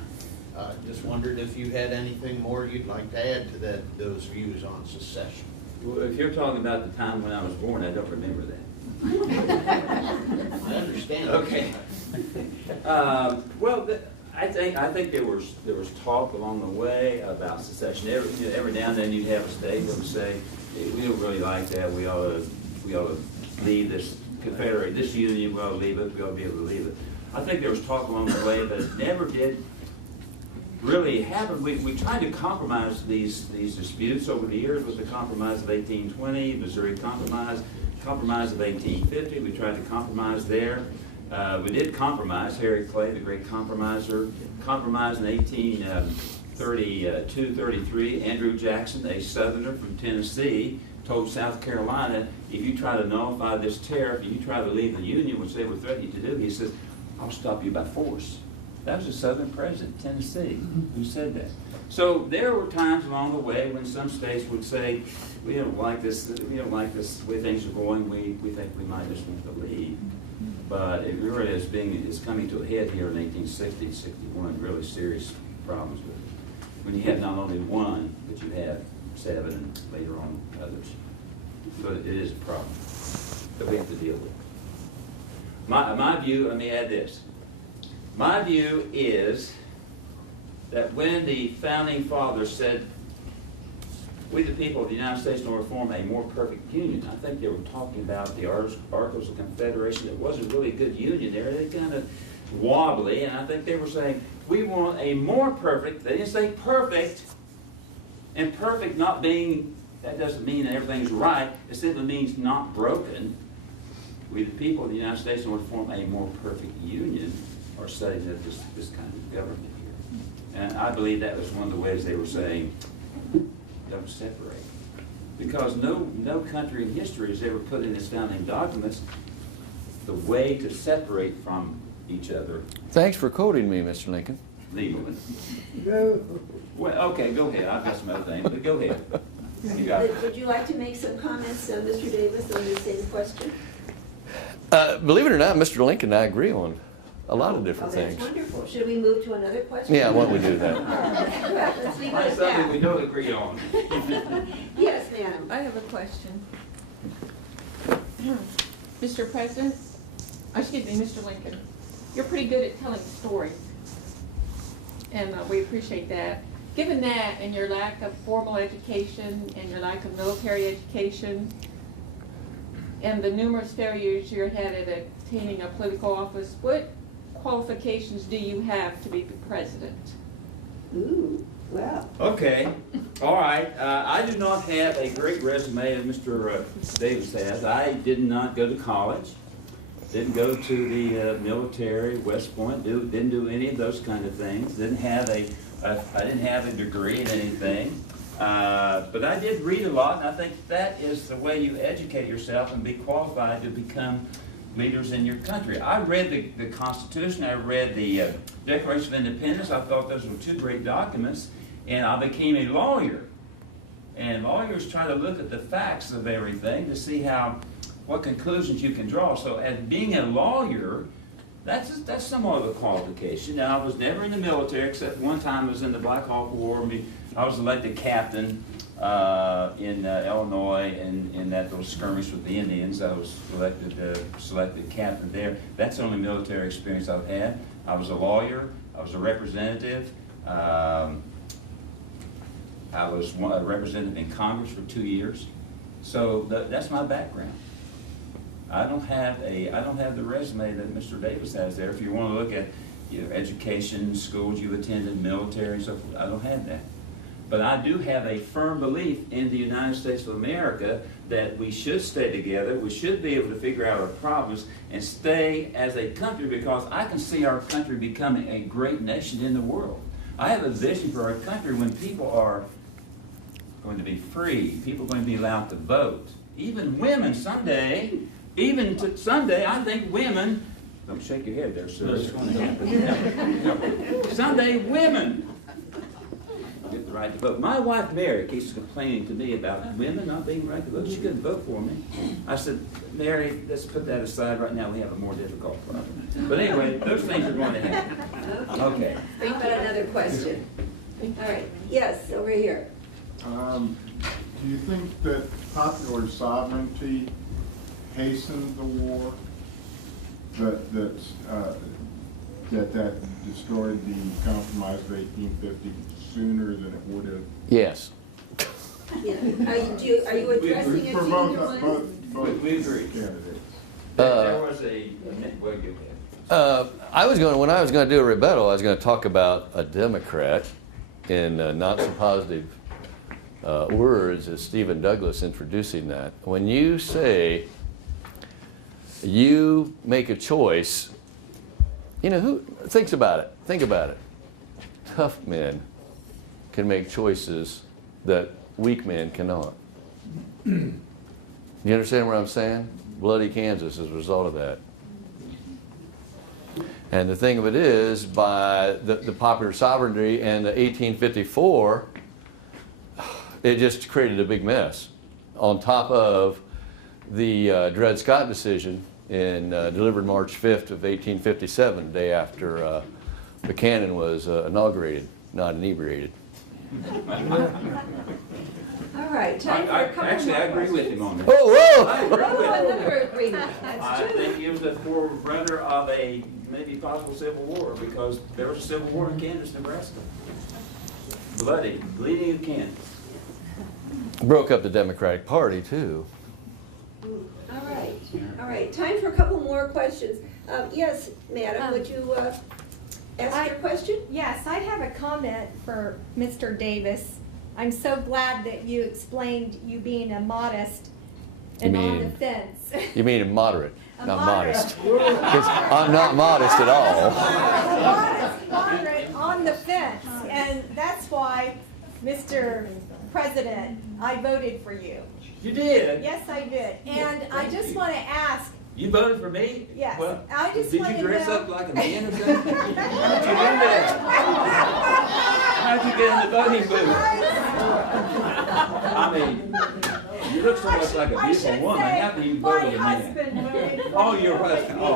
just wondered if you had anything more you'd like to add to those views on secession. Well, if you're talking about the time when I was born, I don't remember that. I understand. Okay. Well, I think there was talk along the way about secession. Every now and then you'd have a state that would say, hey, we don't really like that. We ought to leave this Confederate, this union. We ought to leave it. We ought to be able to leave it. I think there was talk along the way, but it never did really happen. We tried to compromise these disputes over the years with the Compromise of 1820, Missouri Compromise of 1850. We tried to compromise there. We did compromise. Harry Clay, the great compromiser, compromised in 1832, 33. Andrew Jackson, a Southerner from Tennessee, told South Carolina, if you try to nullify this tariff, if you try to leave the Union, which they were threatening to do, he says, I'll stop you by force. That was a Southern president, Tennessee, who said that. So there were times along the way when some states would say, we don't like this way things are going, we think we might just want to leave. But it really is coming to a head here in 1860, 61, really serious problems with it. When you have not only one, but you have 7 and later on others. So it is a problem that we have to deal with. My view, let me add this. My view is that when the founding fathers said, we the people of the United States will form a more perfect union, I think they were talking about the Articles of Confederation. It wasn't really a good union there. They kind of wobbly, and I think they were saying, we want a more perfect, they didn't say perfect, and perfect not being, that doesn't mean that everything's right, it simply means not broken. We the people of the United States will form a more perfect union, or setting up this kind of government here. And I believe that was one of the ways they were saying, don't separate. Because no country in history has ever put in its founding documents the way to separate from each other. Thanks for quoting me, Mr. Lincoln. Legally. Well, okay, go ahead. I've got some other things, but go ahead. You got it. Would you like to make some comments, Mr. Davis, on the same question? Believe it or not, Mr. Lincoln and I agree on a lot of different That's things. wonderful. Should we move to another question? Yeah, why don't we do that? Well, let's leave it That's at something we that. don't agree on. Yes, ma'am. I have a question. Mr. President, excuse me, Mr. Lincoln, you're pretty good at telling stories, and we appreciate that. Given that and your lack of formal education and your lack of military education and the numerous failures you had at attaining a political office, what qualifications do you have to be the president? Ooh. Wow. Okay, all right. I do not have a great resume as Mr. Davis has. I did not go to college, didn't go to the military, West Point, didn't do any of those kind of things. I didn't have a degree in anything. But I did read a lot, and I think that is the way you educate yourself and be qualified to become leaders in your country. I read the Constitution, I read the Declaration of Independence. I thought those were two great documents, and I became a lawyer. And lawyers try to look at the facts of everything to see what conclusions you can draw. So as being a lawyer, that's somewhat of a qualification. Now, I was never in the military, except one time I was in the Black Hawk War. I was elected captain in Illinois in that little skirmish with the Indians. I was selected captain there. That's the only military experience I've had. I was a lawyer. I was a representative. I was a representative in Congress for 2 years. So that's my background. I don't have the resume that Mr. Davis has there. If you want to look at education, schools you attended, military, and so forth, I don't have that. But I do have a firm belief in the United States of America that we should stay together. We should be able to figure out our problems and stay as a country, because I can see our country becoming a great nation in the world. I have a vision for our country when people are going to be free, people are going to be allowed to vote. Even women someday, someday, I think women, don't shake your head there, sir, it's going to happen. Someday women get the right to vote. My wife Mary keeps complaining to me about women not being right to vote. She couldn't vote for me. I said, Mary, let's put that aside right now. We have a more difficult problem. But anyway, those things are going to happen. Okay. How about another question? All right. Yes, over here. Do you think that popular sovereignty hastened the war? That destroyed the compromise of 1850 sooner than it would have? Yes. Yeah. Are you addressing it to either one? We agree. Candidates. There was a well, go ahead. When I was going to do a rebuttal, I was going to talk about a Democrat in not so positive words as Stephen Douglas introducing that. When you say you make a choice, who thinks about it? Think about it. Tough men can make choices that weak men cannot. You understand what I'm saying? Bloody Kansas is a result of that. And the thing of it is, by the popular sovereignty and the 1854, it just created a big mess. On top of the Dred Scott decision delivered March 5th of 1857, the day after Buchanan was inaugurated, not inebriated. All right, time for a couple Actually, more I agree with questions. him on that. Oh, I agree with him. Another agreement. I That's true. think he was the forerunner of a maybe possible civil war, because there was a civil war in Kansas, Nebraska. Bloody, bleeding of Kansas. Broke up the Democratic Party, too. All right. All right. Time for a couple more questions. Yes, madam, would you ask your question? Yes, I have a comment for Mr. Davis. I'm so glad that you explained you being a modest and on the fence. You mean a moderate, not moderate. modest. 'Cause I'm not modest at all. Moderate on the fence, and that's why, Mr. President, I voted for you. You did? Yes, I did. And I just want to ask, You voted for me? yes, Well, I just did want to you dress know. up like a man or something? How'd you do that? How'd you get in the voting booth? I mean, you look so much like a I beautiful should woman. say How can you my vote as a man? husband voted for Oh, me. your husband. Oh,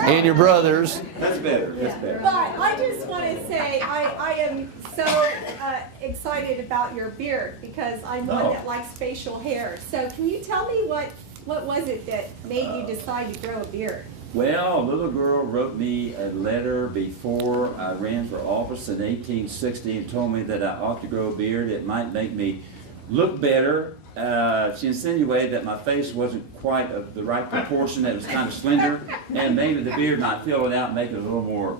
And your brothers. that's better. That's better. But I just want to say, I am so excited about your beard, because I'm one Oh. that likes facial hair. So can you tell me what was it that made you decide to grow a beard? Well, a little girl wrote me a letter before I ran for office in 1860 and told me that I ought to grow a beard. It might make me look better. She insinuated that my face wasn't quite of the right proportion, that it was kind of slender, and maybe the beard might fill it out and make it a little more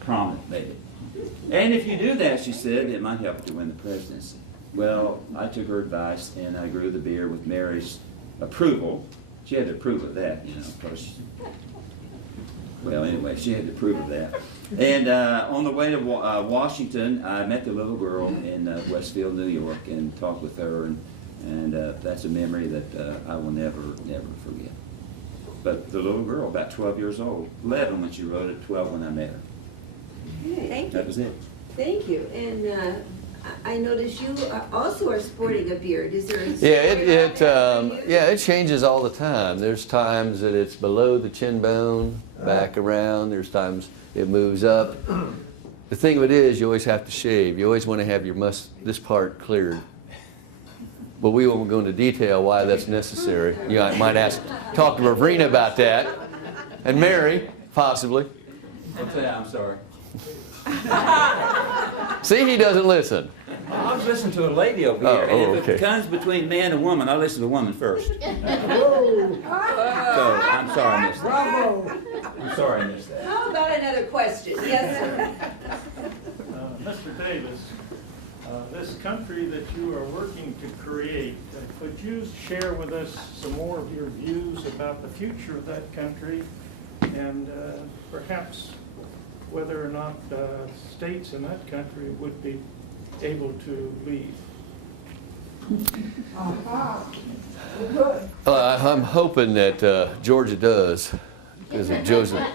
prominent, maybe. And if you do that, she said, it might help you win the presidency. Well, I took her advice and I grew the beard with Mary's approval. She had to approve of that, you know, of course. Well, anyway, she had to approve of that. And on the way to Washington, I met the little girl in Westfield, New York, and talked with her, and that's a memory that I will never, never forget. But the little girl, about 12 years old, 11 when she wrote it, 12 when I met her. Okay. Thank you. That was it. Thank you. And I notice you also are sporting a beard. Is there a Yeah, it changes all the time. There's times that it's below the chin bone, back around. There's times it moves up. The thing of it is, you always have to shave. You always want to have your this part cleared. But we won't go into detail why that's necessary. You might talk to Verena about that, and Mary, possibly. What's that? I'm sorry. See, he doesn't listen. I was listening to a lady over here, and if it comes between man and woman, I listen to the woman first. So, I'm sorry I missed that. I'm sorry I missed that. How about another question? Yes, sir. Mr. Davis, this country that you are working to create, could you share with us some more of your views about the future of that country and perhaps whether or not states in that country would be able to leave? I'm hoping that Georgia does, because Joseph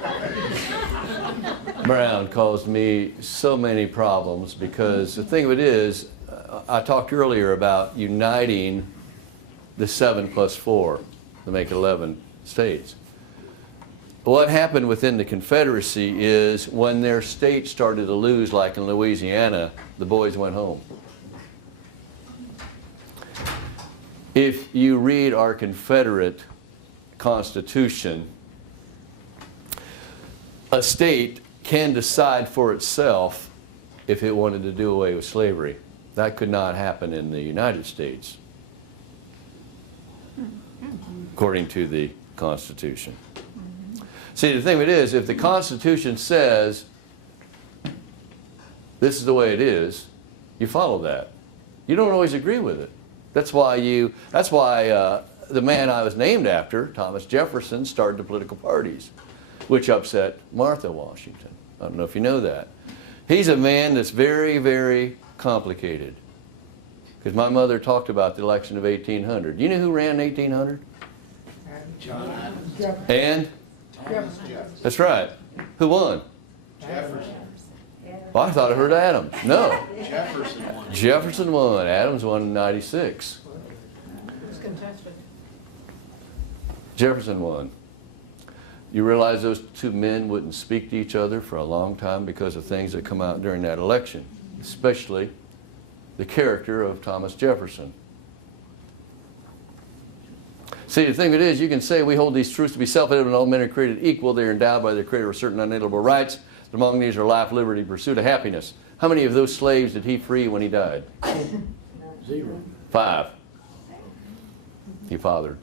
Brown caused me so many problems. Because the thing of it is, I talked earlier about uniting the 7+4 to make 11 states. What happened within the Confederacy is when their state started to lose, like in Louisiana, the boys went home. If you read our Confederate Constitution, a state can decide for itself if it wanted to do away with slavery. That could not happen in the United States, according to the Constitution. See, the thing of it is, if the Constitution says this is the way it is, you follow that. You don't always agree with it. That's why the man I was named after, Thomas Jefferson, started the political parties, which upset Martha Washington. I don't know if you know that. He's a man that's very, very complicated. Because my mother talked about the election of 1800. You know who ran in 1800? John Adams. And? Jefferson. That's right. Who won? Jefferson. Well, I thought I heard Adams. No. Jefferson won. Jefferson won. Adams won in 96. Jefferson won. You realize those two men wouldn't speak to each other for a long time because of things that come out during that election, especially the character of Thomas Jefferson. See, the thing of it is, you can say we hold these truths to be self-evident, all men are created equal. They are endowed by their Creator with certain unalienable rights. Among these are life, liberty, pursuit of happiness. How many of those slaves did he free when he died? 0. 5. He fathered.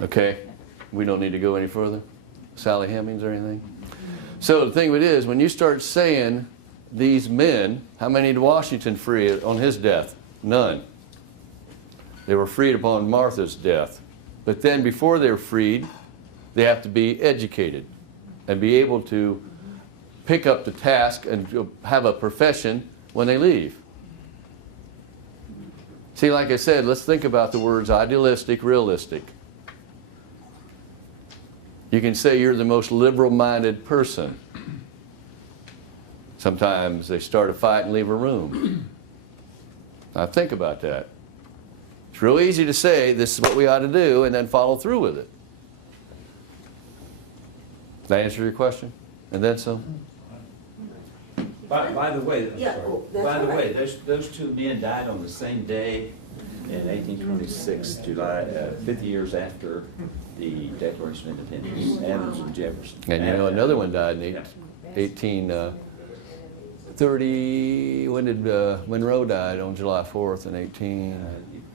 Okay, we don't need to go any further. Sally Hemings or anything? So the thing of it is, when you start saying these men, how many did Washington free on his death? None. They were freed upon Martha's death. But then before they're freed, they have to be educated and be able to pick up the task and have a profession when they leave. See, like I said, let's think about the words idealistic, realistic. You can say you're the most liberal-minded person. Sometimes they start a fight and leave a room. Now think about that. It's real easy to say this is what we ought to do and then follow through with it. Did that answer your question? And then some? By the way, Yeah, sorry. oh, that's By the all way, right. those two men died on the same day in 1826, July, 50 years after the Declaration of Independence, Adams and Jefferson. And you know, another one died in 1830. When did Monroe died? On July 4th in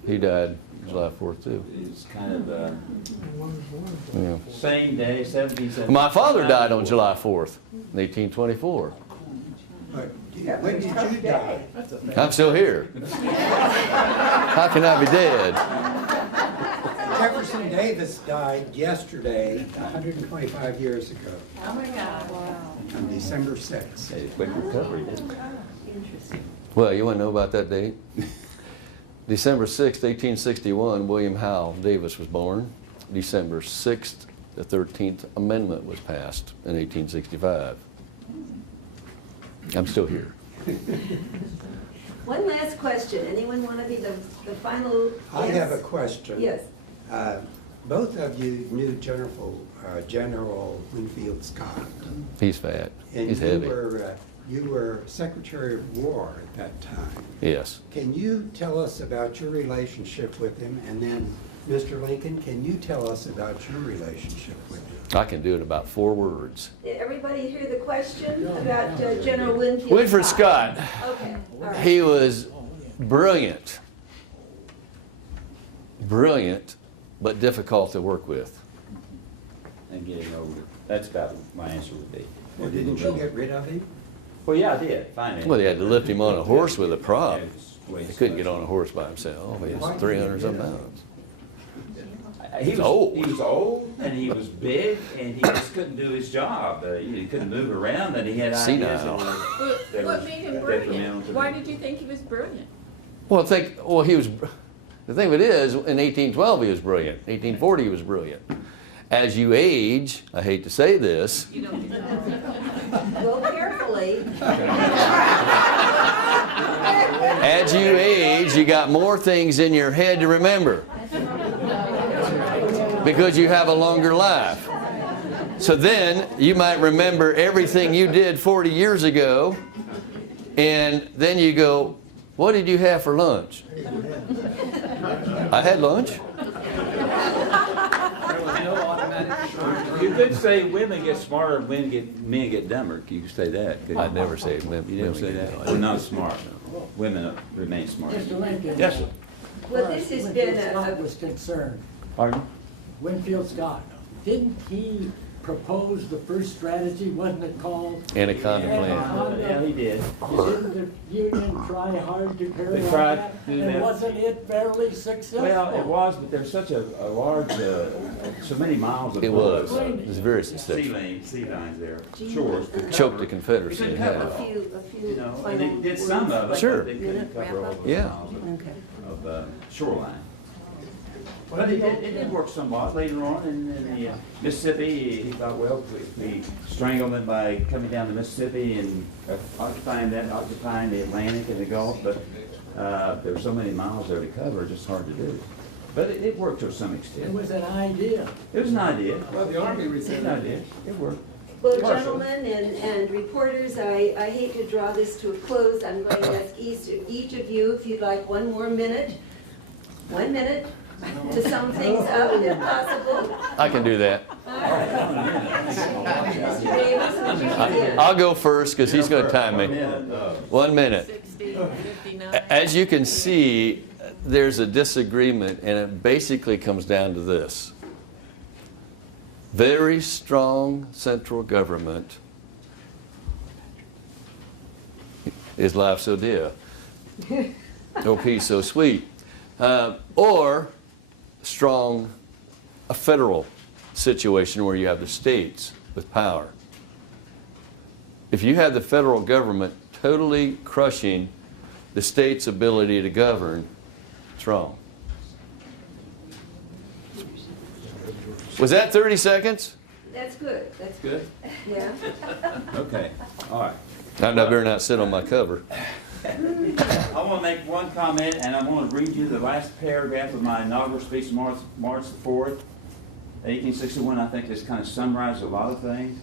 He died July 4th too. It's kind of Yeah. Same day, 1770. My father died on July 4th, 1824. But when did you die? I'm still here. How can I be dead? Jefferson Davis died yesterday, 125 years ago, Oh my God. on December 6th. Had a quick recovery, didn't it? Well, you want to know about that date? December 6th, 1861, William Howell Davis was born. December 6th, the 13th Amendment was passed in 1865. I'm still here. One last question. Anyone want to be the final? I yes? have a question. Yes. Both of you knew General Winfield Scott. He's fat. And He's heavy. you were Secretary of War at that time. Yes. Can you tell us about your relationship with him? And then, Mr. Lincoln, can you tell us about your relationship with him? I can do it in about 4 words. Did everybody hear the question about General Winfield? Winfred Scott, Okay. All right. he was brilliant. Brilliant, but difficult to work with. And getting older. That's about what my answer would be. Well, didn't you get rid of him? Well, yeah, I did, finally. Well, they had to lift him on a horse with a prop. Yeah, it was way He couldn't too get much. on a horse by himself. He Why was did 300 you some get rid of pounds. He was old. He was old, and he was big, and he just couldn't do his job. He couldn't move around, and he had ideas that Senile. were What made him detrimental brilliant? to Why the- did you think he was brilliant? Well, he was, the thing of it is, in 1812 he was brilliant. 1840 he was brilliant. As you age, I hate to say this, You don't know. Go carefully. as you age, you got more things in your head to remember. Because you have a longer life. So then you might remember everything you did 40 years ago, and then you go, what did you have for lunch? I had lunch. There was no automatic shortage. You could say women get smarter, men get dumber. You could say that. couldn't you? I'd never say women. You never say that? Well, not smart. Women remain smart. Mr. Lincoln. Yes, sir. Well, this has been Winfield Scott a, was concerned. Pardon? Winfield Scott, didn't he propose the first strategy, wasn't it called? Anaconda plan. Yeah, he did. Didn't the Union try hard to carry They on tried that? to do And that. wasn't it fairly successful? Well, it was, but there's such a large, so many miles of. It was. sea It was very successful. lines there, shores. to Choked the cover. Confederacy They in couldn't half. cover it all. a few You know, and final they did some words. of it, Sure. but they couldn't cover all the Yeah. miles Okay. of shoreline. But it did work somewhat later on in the Mississippi. He thought, well, if we strangle them by coming down the Mississippi and occupying the Atlantic and the Gulf, but there were so many miles there to cover, it's just hard to do. But it worked to some It extent. was an idea. It was an idea. Well, the Army It was reserve. an idea. It worked. Well, Partially. gentlemen and reporters, I hate to draw this to a close. I'm going to ask each of you if you'd like 1 more minute, 1 minute, to sum things up if possible. I can do that. Mr. Davis, would you begin? I'll go first because he's going to time me. 1 minute. 60, 59. As you can see, there's a disagreement, and it basically comes down to this. Very strong central government is life so dear, no peace so sweet, or strong a federal situation where you have the states with power. If you have the federal government totally crushing the state's ability to govern, it's wrong. Was that 30 seconds? That's good. That's Good? Yeah. Okay. All right. I better not sit on my cover. I want to make one comment, and I want to read you the last paragraph of my inaugural speech, March the 4th, 1861. I think this kind of summarizes a lot of things.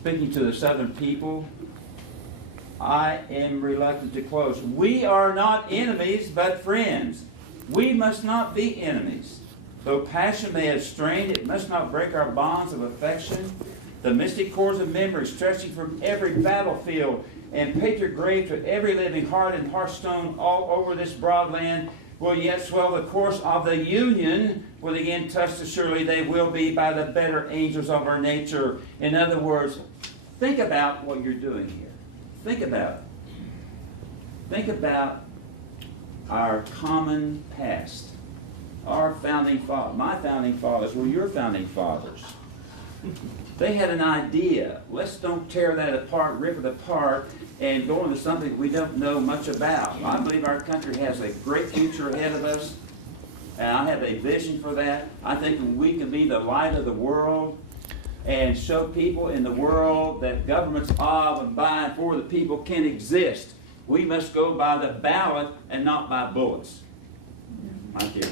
Speaking to the Southern people, I am reluctant to close. We are not enemies, but friends. We must not be enemies. Though passion may have strained, it must not break our bonds of affection. The mystic cords of memory stretching from every battlefield and patriot grave to every living heart and hearthstone all over this broad land will yet swell the course of the Union, will again touched as surely they will be by the better angels of our nature. In other words, think about what you're doing here. Think about it. Think about our common past. Our founding fathers, my founding fathers were your founding fathers. They had an idea. Let's don't tear that apart, rip it apart, and go into something we don't know much about. I believe our country has a great future ahead of us, and I have a vision for that. I think we can be the light of the world and show people in the world that governments of and by and for the people can exist. We must go by the ballot and not by bullets. Thank you.